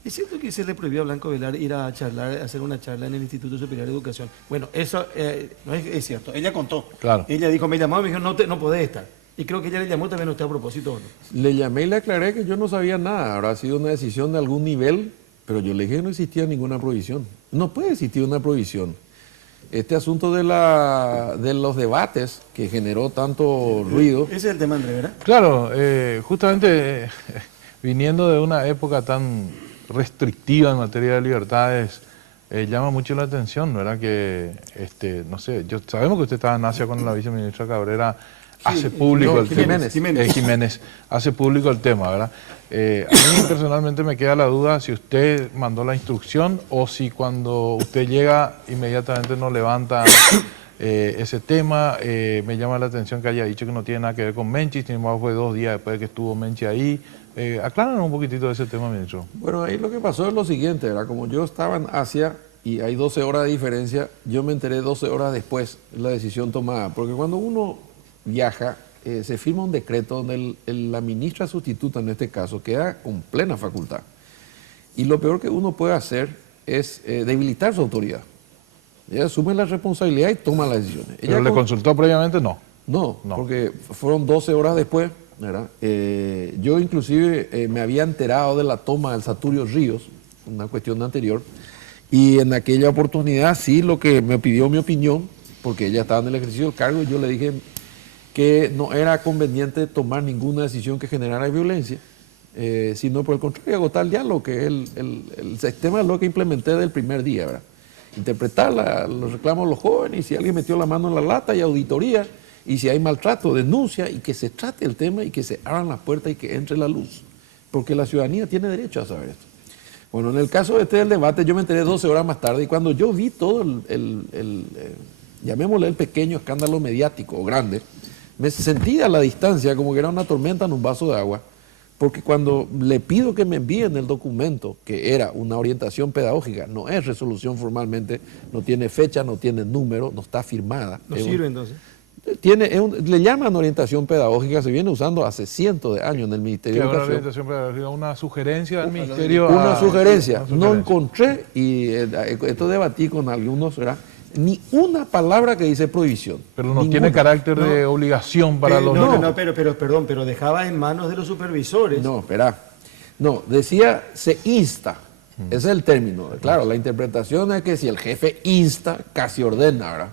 ¿Es cierto que se le prohibió a Blanco Velar ir a charlar, a hacer una charla en el Instituto Superior de Educación? Bueno, eso no es cierto. Ella contó. Claro. Ella dijo, me llamó y me dijo, no podés estar. Y creo que ella le llamó también a usted a propósito, ¿o no? Le llamé y le aclaré que yo no sabía nada. Habrá sido una decisión de algún nivel, pero yo le dije que no existía ninguna prohibición. No puede existir una prohibición. Este asunto de los debates que generó tanto ruido. Ese es el tema, André, ¿verdad? Claro, justamente viniendo de una época tan restrictiva en materia de libertades, llama mucho la atención, ¿verdad? Que, no sé, sabemos que usted estaba en Asia con la viceministra Cabrera, hace público el tema. Jiménez, hace público el tema, ¿verdad? A mí personalmente me queda la duda si usted mandó la instrucción o si cuando usted llega inmediatamente no levanta ese tema. Me llama la atención que haya dicho que no tiene nada que ver con Menchi, sin embargo fue 2 días después de que estuvo Menchi ahí. Acláranos un poquitito de ese tema, ministro. Bueno, ahí lo que pasó es lo siguiente, ¿verdad? Como yo estaba en Asia y hay 12 horas de diferencia, yo me enteré 12 horas después de la decisión tomada. Porque cuando uno viaja, se firma un decreto donde la ministra sustituta, en este caso, queda con plena facultad. Y lo peor que uno puede hacer es debilitar su autoridad. Ella asume la responsabilidad y toma las decisiones. ¿Pero le consultó previamente? No. No, porque fueron 12 horas después, ¿verdad? Yo inclusive me había enterado de la toma del Saturio Ríos, una cuestión anterior, y en aquella oportunidad sí lo que me pidió mi opinión, porque ella estaba en el ejercicio del cargo, y yo le dije que no era conveniente tomar ninguna decisión que generara violencia, sino por el contrario, agotar el diálogo, que el sistema es lo que implementé del primer día, ¿verdad? Interpretar los reclamos de los jóvenes, y si alguien metió la mano en la lata, y auditoría, y si hay maltrato, denuncia, y que se trate el tema y que se abran las puertas y que entre la luz, porque la ciudadanía tiene derecho a saber esto. Bueno, en el caso del debate, yo me enteré 12 horas más tarde, y cuando yo vi todo llamémosle el pequeño escándalo mediático o grande, me sentí a la distancia como que era una tormenta en un vaso de agua, porque cuando le pido que me envíen el documento, que era una orientación pedagógica, no es resolución formalmente, no tiene fecha, no tiene número, no está firmada. ¿No sirve entonces? Le llaman orientación pedagógica, se viene usando hace cientos de años en el Ministerio de Una Educación. orientación pedagógica, una sugerencia del ministerio. Una sugerencia. No encontré, y esto debatí con algunos, ¿verdad? Ni una palabra que dice prohibición. Pero no Ninguna. tiene carácter de obligación para los... pero dejaba en manos de los supervisores. No, espera. No, decía se insta. Ese es el término. Claro, la interpretación es que si el jefe insta, casi ordena, ¿verdad?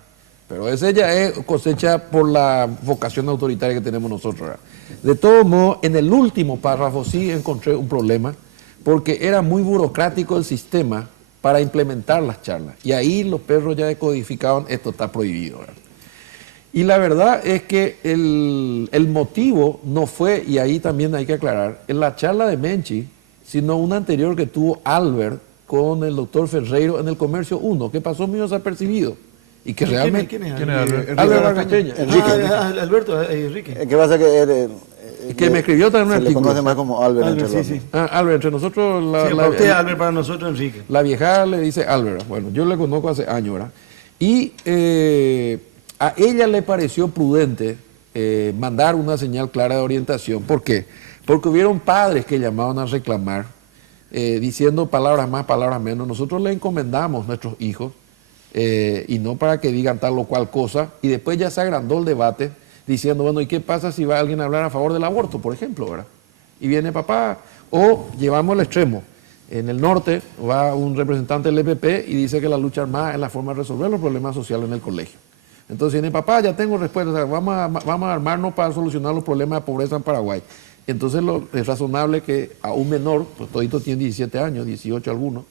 Pero esa ya es cosecha por la vocación autoritaria que tenemos nosotros, ¿verdad? De todo modo, en el último párrafo sí encontré un problema, porque era muy burocrático el sistema para implementar las charlas. Y ahí los perros ya decodificaban, esto está prohibido, ¿verdad? Y la verdad es que el motivo no fue, y ahí también hay que aclarar, en la charla de Menchi sino una anterior que tuvo Albert con el doctor Ferreiro en el Comercio 1, que pasó medio desapercibido. Y que realmente... ¿Quién es ¿Quién es Albert? Albert Barcacheña. Alberto, Enrique. ¿Qué pasa? Que me escribió también un se le artículo. conoce más como Albert. Albert, entre sí, los- sí. Albert, entre nosotros... Sí, para usted Albert, para nosotros Enrique. La vieja le dice Albert. Bueno, yo le conozco hace años, ¿verdad? Y a ella le pareció prudente mandar una señal clara de orientación. ¿Por qué? Porque hubieron padres que llamaban a reclamar, diciendo palabras más, palabras menos. Nosotros le encomendamos a nuestros hijos, y no para que digan tal o cual cosa, y después ya se agrandó el debate, diciendo, bueno, ¿y qué pasa si va alguien a hablar a favor del aborto, por ejemplo, ¿verdad? Y viene papá, o llevamos al extremo. En el norte va un representante del EPP y dice que la lucha armada es la forma de resolver los problemas sociales en el colegio. Entonces viene papá, ya tengo respuesta, o sea, vamos a armarnos para solucionar los problemas de pobreza en Paraguay. Entonces es razonable que a un menor, pues todito tiene 17 años, 18 algunos,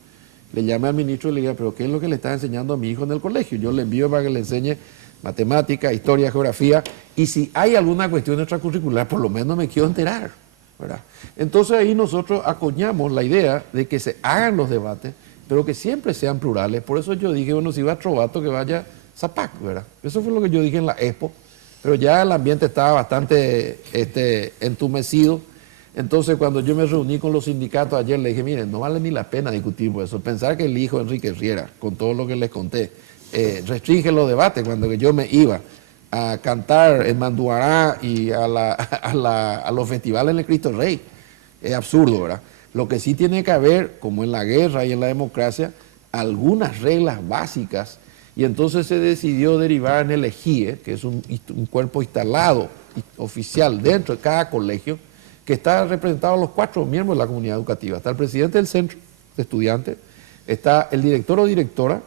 le llame al ministro y le diga, pero ¿qué es lo que le está enseñando a mi hijo en el colegio? Yo le envío para que le enseñe matemática, historia, geografía, y si hay alguna cuestión extracurricular, por lo menos me quiero enterar, ¿verdad? Entonces ahí nosotros acuñamos la idea de que se hagan los debates, pero que siempre sean plurales. Por eso yo dije, bueno, si va Trovato, que vaya Zapac, ¿verdad? Eso fue lo que yo dije en la Expo, pero ya el ambiente estaba bastante entumecido. Entonces cuando yo me reuní con los sindicatos ayer, le dije, miren, no vale ni la pena discutir por eso. Pensar que el hijo de Enrique Riera, con todo lo que les conté, restringe los debates cuando yo me iba a cantar en Manduará y a los festivales en el Cristo Rey. Es absurdo, ¿verdad? Lo que sí tiene que haber, como en la guerra y en la democracia, algunas reglas básicas, y entonces se decidió derivar en el EGIE, que es un cuerpo instalado oficial dentro de cada colegio, que está representado a los 4 miembros de la comunidad educativa. Está el presidente del centro de estudiantes, está el director o directora,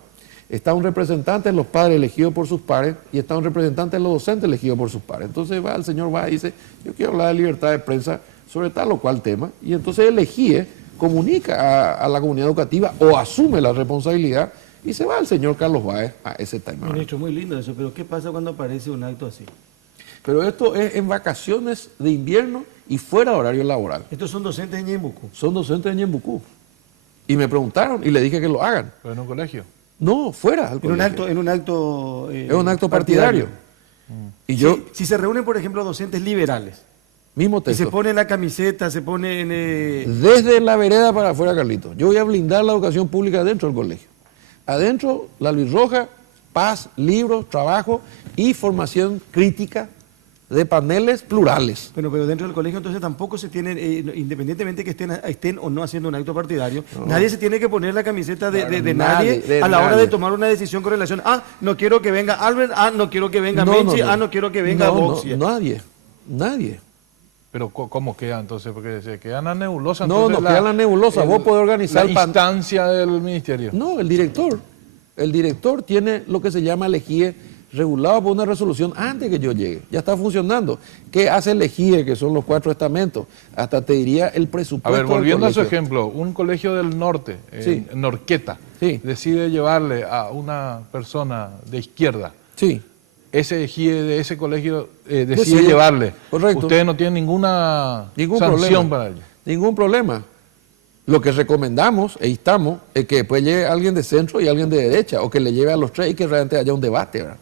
está un representante de los padres elegidos por sus pares y está un representante de los docentes elegidos por sus pares. Entonces el señor va y dice, yo quiero hablar de libertad de prensa sobre tal o cual tema, y entonces el EGIE comunica a la comunidad educativa o asume la responsabilidad y se va el señor Carlos Báez a ese tema. Ministro, muy lindo eso, pero ¿qué pasa cuando aparece un acto así? Pero esto es en vacaciones de invierno y fuera de horario laboral. Estos son docentes de Ñembucú. Son docentes de Ñembucú. Y me preguntaron y le dije que lo hagan. ¿Pero en un colegio? No, fuera del colegio. En un acto Es un acto partidario. Y yo, si se reúnen, por ejemplo, docentes liberales, mismo y texto. se ponen la camiseta, se ponen... Desde la vereda para afuera, Carlito. Yo voy a blindar la educación pública dentro del colegio. Adentro, la Luis Roja, paz, libros, trabajo y formación crítica de paneles plurales. Bueno, pero dentro del colegio entonces tampoco se tienen, independientemente que estén o no haciendo un acto partidario, nadie se tiene que poner la camiseta de nadie a la hora de tomar una decisión con relación, no quiero que venga Albert, no quiero que venga Menchi, no quiero que venga Boxia. Nadie. Pero ¿cómo queda entonces? Porque se queda en la nebulosa. No, entonces queda en la nebulosa. Vos podés organizar la instancia del ministerio. No, el director. El director tiene lo que se llama el EGIE regulado por una resolución antes que yo llegue. Ya está funcionando. ¿Qué hace el EGIE, que son los 4 estamentos? Hasta te diría el presupuesto. A ver, volviendo a su colegio. ejemplo, un colegio del norte, Sí. en Norqueta, Sí. decide llevarle a una persona de izquierda. Sí. Ese EGIE de ese colegio decide Decide. llevarle. Correcto. Ustedes no tienen ninguna sanción para ello. Ningún problema. Lo que recomendamos e instamos es que después llegue alguien de centro y alguien de derecha, o que le lleve a los 3 y que realmente haya un debate, ¿verdad?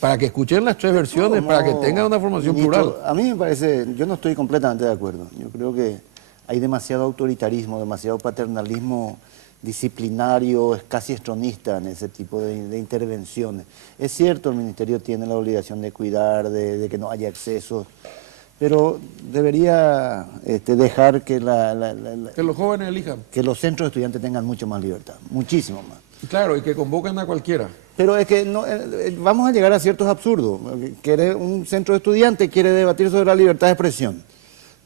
Para que escuchen las 3 versiones, para que tengan una formación Ministro, plural. A mí me parece, yo no estoy completamente de acuerdo. Yo creo que hay demasiado autoritarismo, demasiado paternalismo disciplinario, es casi estronista en ese tipo de intervenciones. Es cierto, el ministerio tiene la obligación de cuidar, de que no haya excesos, pero debería dejar que, Que los jóvenes elijan. que los centros de estudiantes tengan mucho más libertad, muchísimo más. Claro, y que convoquen a cualquiera. Pero es que no, vamos a llegar a ciertos absurdos. Un centro de estudiantes quiere debatir sobre la libertad de expresión.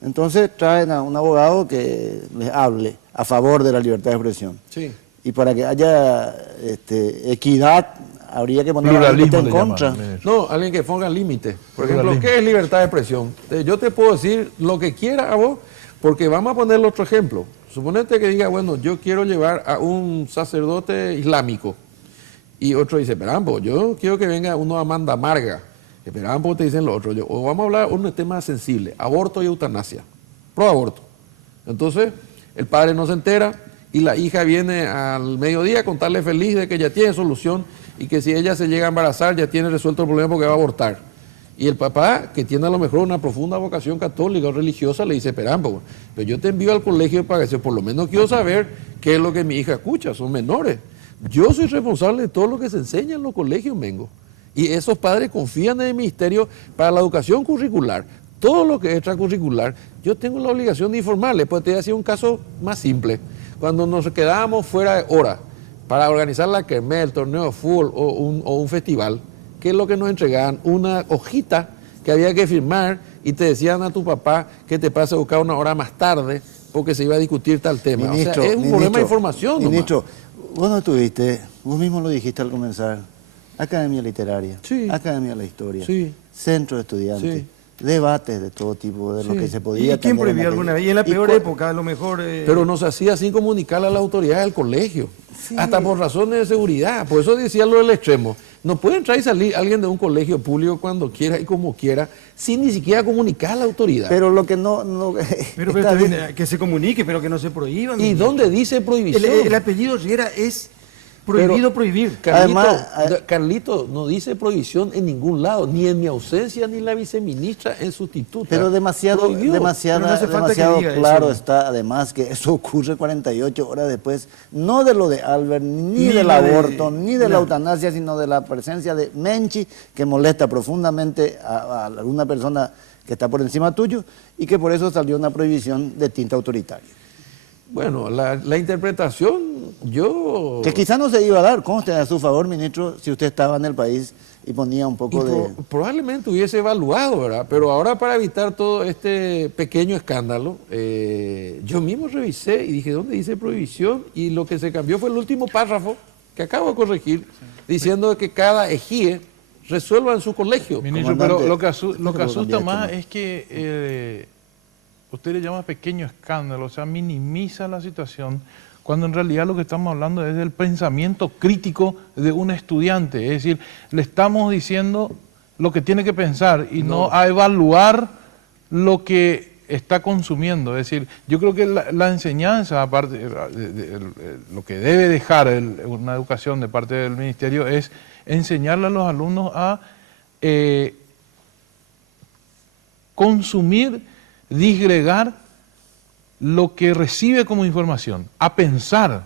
Entonces traen a un abogado que les hable a favor de la libertad de expresión. Sí. Y para que haya equidad, habría que poner a alguien que esté en contra. No, alguien que ponga límites. Por ejemplo, Pluralismo. ¿qué es libertad de expresión? Yo te puedo decir lo que quiera a vos, porque vamos a ponerle otro ejemplo. Suponete que diga, bueno, yo quiero llevar a un sacerdote islámico. Y otro dice, Perambo, yo quiero que venga uno a Manda Marga. Perambo te dicen lo otro. O vamos a hablar de un tema sensible, aborto y eutanasia. Pro aborto. Entonces, El padre no se entera y la hija viene al mediodía a contarle feliz de que ya tiene solución y que si ella se llega a embarazar ya tiene resuelto el problema porque va a abortar. Y el papá, que tiene a lo mejor una profunda vocación católica o religiosa, le dice, pero yo te envío al colegio para que por lo menos quiero saber qué es lo que mi hija escucha, son menores. Yo soy responsable de todo lo que se enseña en los colegios, Mengo. Y esos padres confían en el ministerio para la educación curricular. Todo lo que es extracurricular, yo tengo la obligación de informarles. Pues te voy a decir un caso más simple. Cuando nos quedábamos fuera de hora para organizar la kermés, el torneo de fútbol o un festival, ¿qué es lo que nos entregaban? Una hojita que había que firmar y te decían a tu papá que te pase a buscar una hora más tarde porque se iba a discutir tal tema. Ministro, o sea, es un problema de información. Ministro, vos no estuviste, vos mismo lo dijiste al comenzar, Academia Literaria, Sí. Academia de la Historia, Sí. Centro de Estudiantes, Sí. debates de todo tipo, de lo Sí. que se podía ¿Y quién atender prohibió en alguna aquella- vez? Y en la ¿Y peor cuál- época, a lo mejor... Pero no se hacía sin comunicarle a las autoridades del colegio, hasta por razones de seguridad. Por eso decía lo del extremo. No puede entrar y salir alguien de un colegio público cuando quiera y como quiera, sin ni siquiera comunicar a la autoridad. Pero lo que no Pero está también, bien. que se comunique, pero que no se prohíba. ¿Y dónde dice prohibición? El apellido Riera es prohibido prohibir. Carlito, Además, Carlito, no dice prohibición en ningún lado, ni en mi ausencia, ni la viceministra en sustituta. Pero demasiado, Prohibió. Pero no hace falta que demasiado diga claro eso. está, además, que eso ocurre 48 horas después, no de lo de Albert, ni Ni del lo de- aborto, ni de la nada. eutanasia, sino de la presencia de Menchi, que molesta profundamente a alguna persona que está por encima tuyo, y que por eso salió una prohibición de tinta autoritaria. Bueno, la interpretación, yo... Que quizá no se iba a dar, conste a su favor, ministro, si usted estaba en el país y ponía un Y poco de... probablemente hubiese evaluado, ¿verdad? Pero ahora para evitar todo este pequeño escándalo, yo mismo revisé y dije, ¿dónde dice prohibición? Y lo que se cambió fue el último párrafo que acabo de corregir, diciendo que cada ejido resuelva en su colegio. Ministro, Comandante, pero lo que ¿usted puede asusta cambiar más esto, no? es que usted le llama pequeño escándalo, o sea, minimiza la situación, cuando en realidad lo que estamos hablando es del pensamiento crítico de un estudiante. Es decir, le estamos diciendo lo que tiene que pensar y no a evaluar lo que está consumiendo. Es decir, yo creo que la enseñanza, aparte, lo que debe dejar una educación de parte del ministerio es enseñarle a los alumnos a consumir, disgregar lo que recibe como información, a pensar,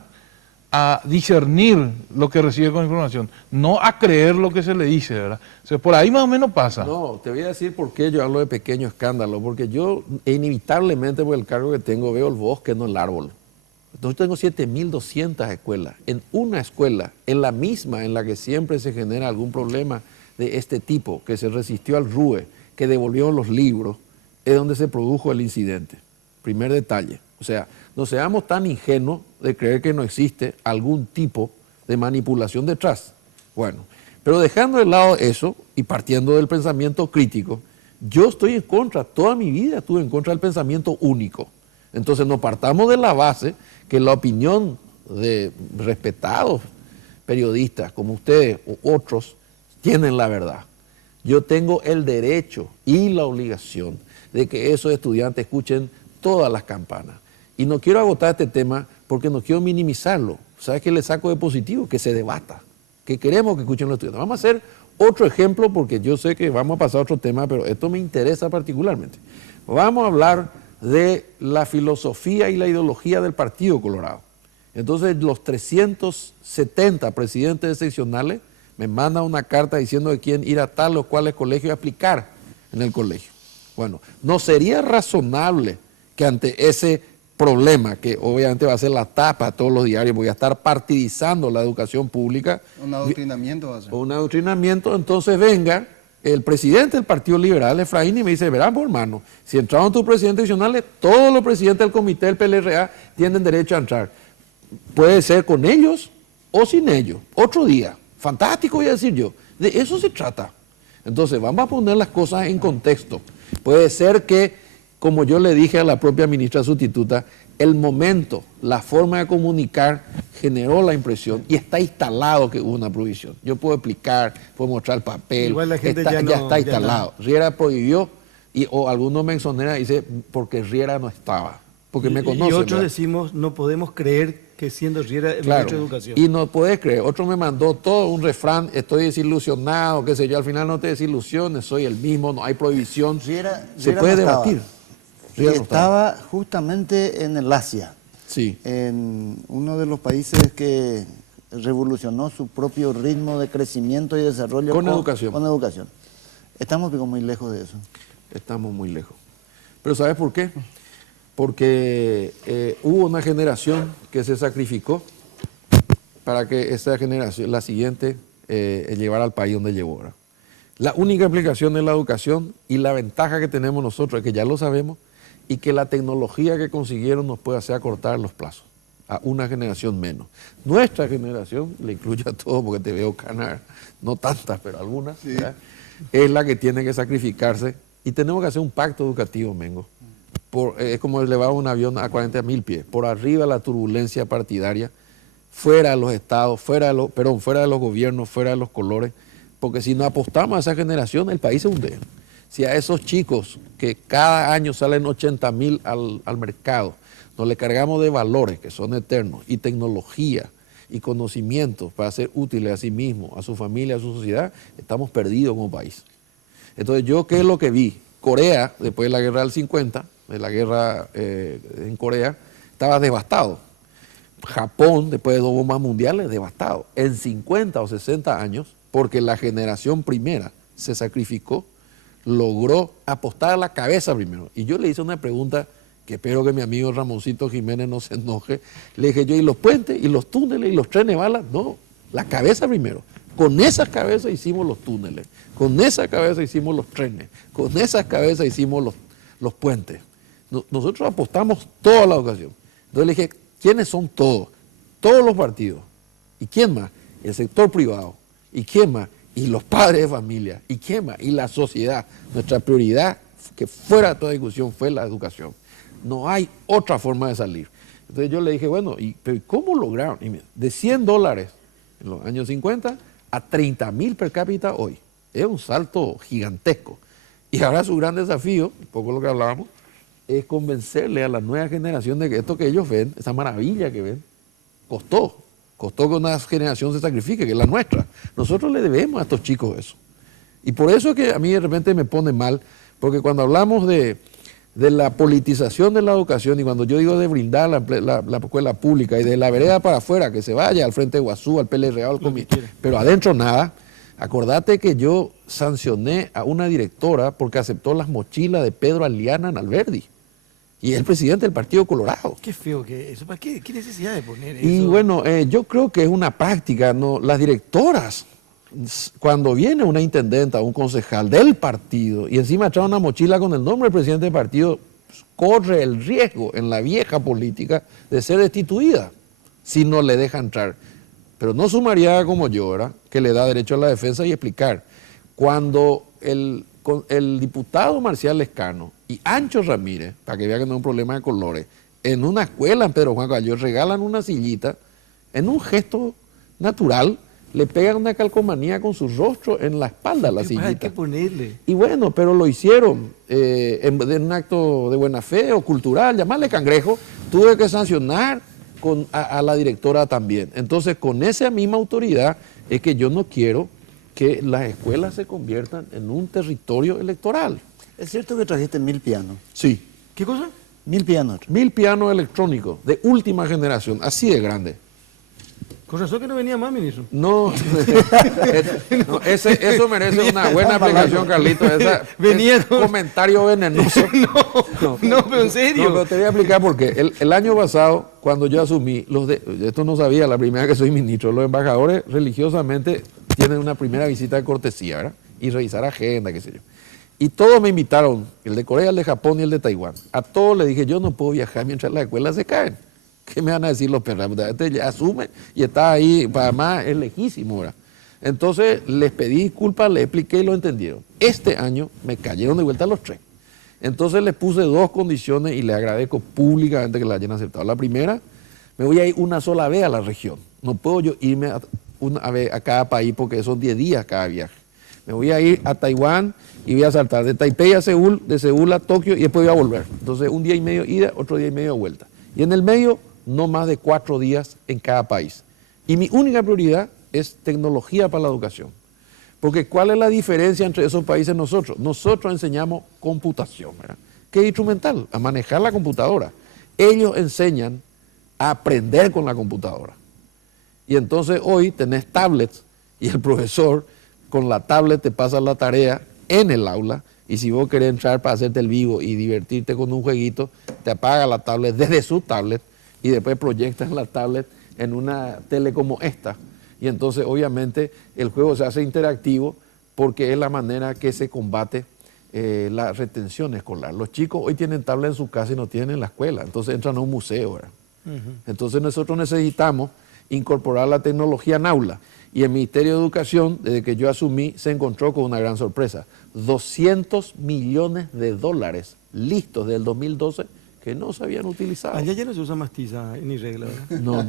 a discernir lo que recibe como información, no a creer lo que se le dice, ¿verdad? O sea, por ahí más o menos pasa. No, te voy a decir por qué yo hablo de pequeño escándalo, porque yo inevitablemente por el cargo que tengo veo el bosque, no el árbol. Entonces tengo 7.200 escuelas. En una escuela, en la misma en la que siempre se genera algún problema de este tipo, que se resistió al RUE, que devolvió los libros, es donde se produjo el incidente. Primer detalle. O sea, no seamos tan ingenuos de creer que no existe algún tipo de manipulación detrás. Bueno, pero dejando de lado eso y partiendo del pensamiento crítico, yo estoy en contra, toda mi vida estuve en contra del pensamiento único. Entonces nos partamos de la base que la opinión de respetados periodistas como ustedes u otros tienen la verdad. Yo tengo el derecho y la obligación de que esos estudiantes escuchen todas las campanas. Y no quiero agotar este tema porque no quiero minimizarlo. ¿Sabes qué le saco de positivo? Que se debata, que queremos que escuchen los estudiantes. Vamos a hacer otro ejemplo porque yo sé que vamos a pasar a otro tema, pero esto me interesa particularmente. Vamos a hablar de la filosofía y la ideología del Partido Colorado. Entonces los 370 presidentes seccionales me mandan una carta diciendo de quién ir a tal o cuales colegios a aplicar en el colegio. Bueno, ¿no sería razonable que ante ese problema, que obviamente va a ser la tapa de todos los diarios, voy a estar partidizando la educación pública? Un adoctrinamiento va a ser. Un adoctrinamiento, entonces venga el presidente del Partido Liberal, Efraín, y me dice, verán, hermano, si entraron tus presidentes adicionales, todos los presidentes del comité del PLRA tienen derecho a entrar. Puede ser con ellos o sin ellos. Otro día. Fantástico, voy a decir yo. De eso se trata. Entonces, vamos a poner las cosas en contexto. Puede ser que, como yo le dije a la propia ministra sustituta, el momento, la forma de comunicar generó la impresión y está instalado que hubo una prohibición. Yo puedo explicar, puedo mostrar el papel, Igual la gente está, ya no- está ya instalado. Riera prohibió, o algunos mencioneros dicen porque Riera no estaba. porque me conocen. Y otros ¿verdad? decimos, no podemos creer que siendo Riera el Claro, ministro de Educación. y no puedes creer, otro me mandó todo un refrán, estoy desilusionado, qué sé yo, al final no te desilusiones, soy el mismo, no hay prohibición, Riera se no puede estaba. debatir. Riera no Estaba justamente en el Asia, Sí, en uno de los países que revolucionó su propio ritmo de crecimiento y desarrollo Con educación. Con educación. Estamos muy lejos de eso. estamos muy lejos. Pero ¿sabes por qué? Porque hubo una generación que se sacrificó para que esa generación, la siguiente, llevara al país donde llevó, ¿verdad? La única aplicación de la educación y la ventaja que tenemos nosotros es que ya lo sabemos y que la tecnología que consiguieron nos puede hacer acortar los plazos a una generación menos. Nuestra generación, le incluyo a todos porque te veo canar, no tantas, pero algunas, ¿verdad? Es la que tiene que sacrificarse y tenemos que hacer un pacto educativo, Mengo. Es como elevar un avión a 40.000 pies, por arriba de la turbulencia partidaria, fuera de los estados, fuera de los gobiernos, fuera de los colores, porque si no apostamos a esa generación, el país se hunde. Si a esos chicos que cada año salen 80.000 al mercado, nos le cargamos de valores que son eternos y tecnología y conocimientos para ser útiles a sí mismos, a su familia, a su sociedad, estamos perdidos como país. Entonces, ¿yo qué es lo que vi? Corea, después de la guerra del 50, de la guerra en Corea, estaba devastado. Japón, después de 2 bombas mundiales, devastado. En 50 o 60 años, porque la generación primera se sacrificó, logró apostar a la cabeza primero. Y yo le hice una pregunta que espero que mi amigo Ramoncito Jiménez no se enoje. Le dije yo, ¿y los puentes, y los túneles, y los trenes balas? No, la cabeza primero. Con esas cabezas hicimos los túneles, con esa cabeza hicimos los trenes, con esas cabezas hicimos los puentes. Nosotros apostamos toda la educación. Entonces le dije, ¿quiénes son todos? Todos los partidos. ¿Y quién más? El sector privado. ¿Y quién más? Y los padres de familia. ¿Y quién más? Y la sociedad. Nuestra prioridad, que fuera de toda discusión, fue la educación. No hay otra forma de salir. Entonces yo le dije, bueno, pero ¿cómo lograron? Y mira, de $100 en los años 50 a 30.000 per cápita hoy. Es un salto gigantesco. Y ahora su gran desafío, un poco lo que hablábamos, es convencerle a la nueva generación de que esto que ellos ven, esa maravilla que ven, costó que una generación se sacrifique, que es la nuestra. Nosotros le debemos a estos chicos eso. Y por eso es que a mí de repente me pone mal, porque cuando hablamos de la politización de la educación y cuando yo digo de brindar la escuela pública y de la vereda para afuera, que se vaya al Frente de Guazú, al PLRA, al comité, pero adentro nada, acordate que yo sancioné a una directora porque aceptó las mochilas de Pedro Aliana en Alberdi. Y es el presidente del Partido Colorado. Qué feo que eso. ¿Para qué? ¿Qué necesidad de poner eso? Y bueno, yo creo que es una práctica, ¿no? Las directoras, cuando viene una intendenta o un concejal del partido y encima trae una mochila con el nombre del presidente del partido, corre el riesgo en la vieja política de ser destituida si no le deja entrar. Pero no sumaría como yo, ¿verdad?, que le da derecho a la defensa y explicar. Cuando el diputado Marcial Lescano y Ancho Ramírez, para que vea que no es un problema de colores, en una escuela en Pedro Juan Caballero regalan una sillita, en un gesto natural, le pegan una calcomanía con su rostro en la espalda a la sillita. Hay que ponerle. Y bueno, pero lo hicieron en un acto de buena fe o cultural, llamarle cangrejo, tuve que sancionar a la directora también. Entonces, con esa misma autoridad es que yo no quiero que las escuelas se conviertan en un territorio electoral. ¿Es cierto que trajiste 1000 pianos? Sí. ¿Qué cosa? 1000 pianos. 1000 pianos electrónicos de última generación, así de grande. Con razón que no venía más, ministro. No, eso merece una buena explicación, Carlito. Venía Ese comentario venenoso. No, pero en serio. No, pero te voy a explicar por qué. El año pasado, cuando yo asumí, esto no sabía la primera que soy ministro, los embajadores religiosamente tienen una primera visita de cortesía, ¿verdad? Y revisar agenda, qué sé yo. Y todos me invitaron, el de Corea, el de Japón y el de Taiwán. A todos les dije, yo no puedo viajar mientras las escuelas se caen. ¿Qué me van a decir los perros? Este ya asume y está ahí, además es lejísimo, ¿verdad? Entonces les pedí disculpas, les expliqué y lo entendieron. Este año me cayeron de vuelta los 3. Entonces les puse 2 condiciones y les agradezco públicamente que las hayan aceptado. La primera, me voy a ir una sola vez a la región. No puedo yo irme una vez a cada país porque son 10 días cada viaje. Me voy a ir a Taiwán y voy a saltar de Taipei a Seúl, de Seúl a Tokio y después voy a volver. Entonces, un día y medio ida, otro día y medio de vuelta. Y en el medio, no más de 4 días en cada país. Y mi única prioridad es tecnología para la educación. Porque ¿cuál es la diferencia entre esos países y nosotros? Nosotros enseñamos computación, ¿verdad? ¿Qué es instrumental? A manejar la computadora. Ellos enseñan a aprender con la computadora. Y entonces hoy tenés tablets y el profesor con la tablet te pasa la tarea en el aula y si vos querés entrar para hacerte el vivo y divertirte con un jueguito, te apaga la tablet desde su tablet y después proyectas la tablet en una tele como esta. Y entonces obviamente el juego se hace interactivo porque es la manera que se combate la retención escolar. Los chicos hoy tienen tablet en su casa y no tienen en la escuela, entonces entran a un museo, ¿verdad? Entonces nosotros necesitamos incorporar la tecnología en aula. Y el Ministerio de Educación, desde que yo asumí, se encontró con una gran sorpresa. 200 millones de dólares listos del 2012 que no se habían utilizado. Allá ya no se usa más tiza ni regla, ¿verdad? No.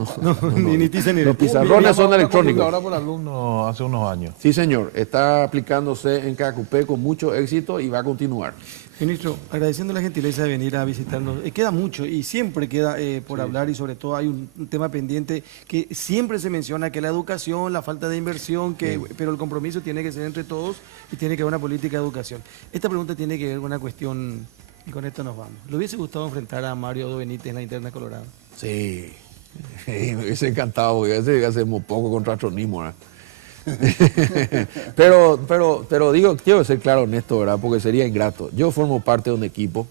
Ni tiza ni regla. Los pizarrones son electrónicos. Ahora por alumno hace unos años. Sí, señor. Está aplicándose en Cacupé con mucho éxito y va a continuar. Ministro, agradeciendo la gentileza de venir a visitarnos. Queda mucho y siempre queda por hablar y sobre todo hay un tema pendiente que siempre se menciona, que la educación, la falta de inversión, pero el compromiso tiene que ser entre todos y tiene que haber una política de educación. Esta pregunta tiene que ver con una cuestión y con esto nos vamos. ¿Le hubiese gustado enfrentar a Mario Odo Benítez en la interna colorada? Sí, me hubiese encantado, porque hacemos poco contra tronismo, ¿verdad? pero digo, quiero ser claro en esto, ¿verdad? Porque sería ingrato. Yo formo parte de un equipo,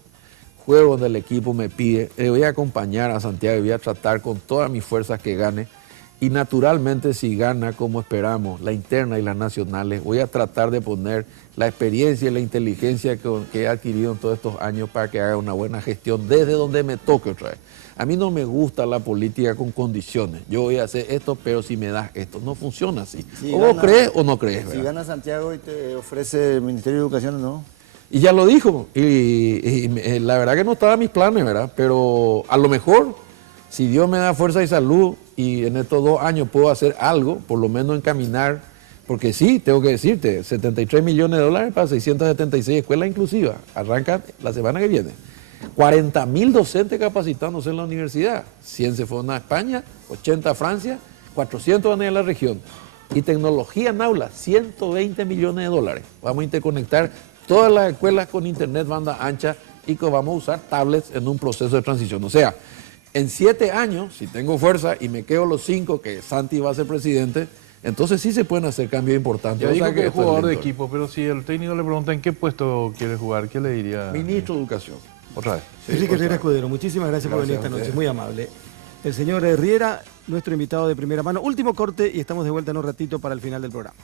juego donde el equipo me pide, le voy a acompañar a Santiago y voy a tratar con todas mis fuerzas que gane. Y naturalmente si gana como esperamos, la interna y las nacionales, voy a tratar de poner la experiencia y la inteligencia que he adquirido en todos estos años para que haga una buena gestión desde donde me toque otra vez. A mí no me gusta la política con condiciones. Yo voy a hacer esto, pero si me das esto. No funciona así. Si o vos crees o no crees. Si ¿verdad? gana Santiago y te ofrece el Ministerio de Educación, ¿no? Y ya lo dijo. Y la verdad que no estaba en mis planes, ¿verdad? Pero a lo mejor, si Dios me da fuerza y salud y en estos 2 años puedo hacer algo, por lo menos encaminar, porque sí, tengo que decirte, 73 millones de dólares para 676 escuelas inclusivas. Arranca la semana que viene. 40.000 docentes capacitándose en la universidad. 100 se fueron a España, 80 a Francia, 400 van a ir a la región. Y tecnología en aula, 120 millones de dólares. Vamos a interconectar todas las escuelas con internet banda ancha y que vamos a usar tablets en un proceso de transición. O sea, en 7 años, si tengo fuerza y me quedo los 5 que Santi va a ser presidente, entonces sí se pueden hacer cambios importantes. Ya o sea dijo que es esto jugador de lento. equipo, pero si el técnico le pregunta en qué puesto quiere jugar, ¿qué le diría? Ministro de Educación. Otra vez. Enrique Riera Escudero, muchísimas gracias por venir esta noche, muy amable. El señor Riera, nuestro invitado de primera mano. Último corte y estamos de vuelta en un ratito para el final del programa.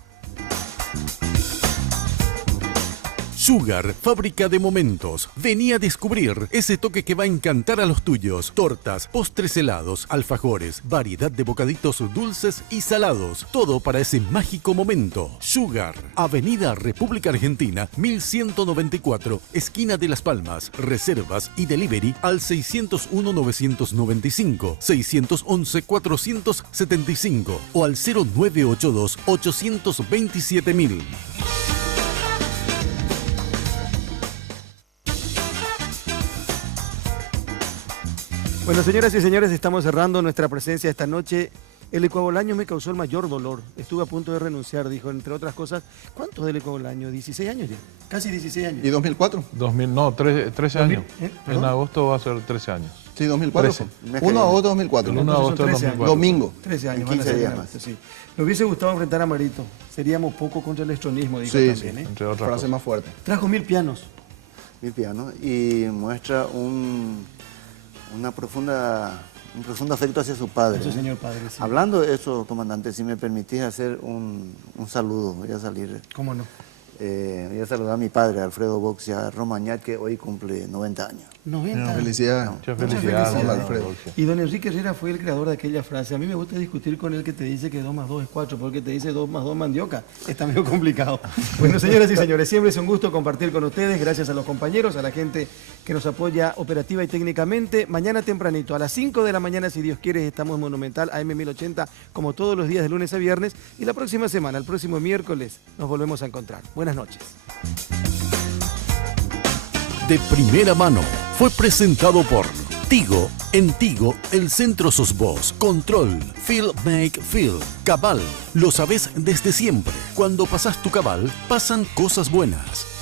Sugar, fábrica de momentos. Vení a descubrir ese toque que va a encantar a los tuyos. Tortas, postres helados, alfajores, variedad de bocaditos dulces y salados. Todo para ese mágico momento. Sugar, Avenida República Argentina, 1194, esquina de Las Palmas. Reservas y delivery al 601-995, 611-475 o al 0982-827.000. Bueno, señoras y señores, estamos cerrando nuestra presencia esta noche. El ecuabolaño me causó el mayor dolor. Estuve a punto de renunciar, dijo, entre otras cosas. ¿Cuánto del ecuabolaño? 16 años ya. Casi 16 años. ¿Y 2004? 13 años. En ¿Perdón? agosto va a ser 13 años. Sí, 2004. 13. 1 de agosto de 2004. El 1 de agosto del 13 años. 2004. Domingo. 13 años. En van a 15 ser días finalmente, más. sí. Me hubiese gustado enfrentar a Marito. Seríamos poco contra el estronismo, dijo Sí, también. sí. ¿eh? Entre otras Frase cosas. más fuerte. Trajo 1000 pianos. Mi piano y muestra un profundo afecto hacia su padre. Eso, señor padre. Sí. Hablando de eso, comandante, si me permitís hacer un saludo, voy a salir. ¿Cómo no? Voy a saludar a mi padre, Alfredo Boxia Romañat, que hoy cumple 90 años. 90. Felicidades. Muchas Muchas felicidades, felicidades. Alfredo. Y don Enrique Herrera fue el creador de aquella frase. A mí me gusta discutir con el que te dice que 2 más 2 es 4, porque te dice 2 más 2 mandioca. Está medio complicado. Bueno, señoras y señores, siempre es un gusto compartir con ustedes. Gracias a los compañeros, a la gente que nos apoya operativa y técnicamente. Mañana tempranito, a las 5 de la mañana, si Dios quiere, estamos en Monumental AM 1080, como todos los días de lunes a viernes. Y la próxima semana, el próximo miércoles, nos volvemos a encontrar. Buenas noches. De primera mano fue presentado por Tigo. En Tigo, el centro sos vos. Control, Feel Make Feel. Cabal, lo sabés desde siempre. Cuando pasás tu cabal, pasan cosas buenas.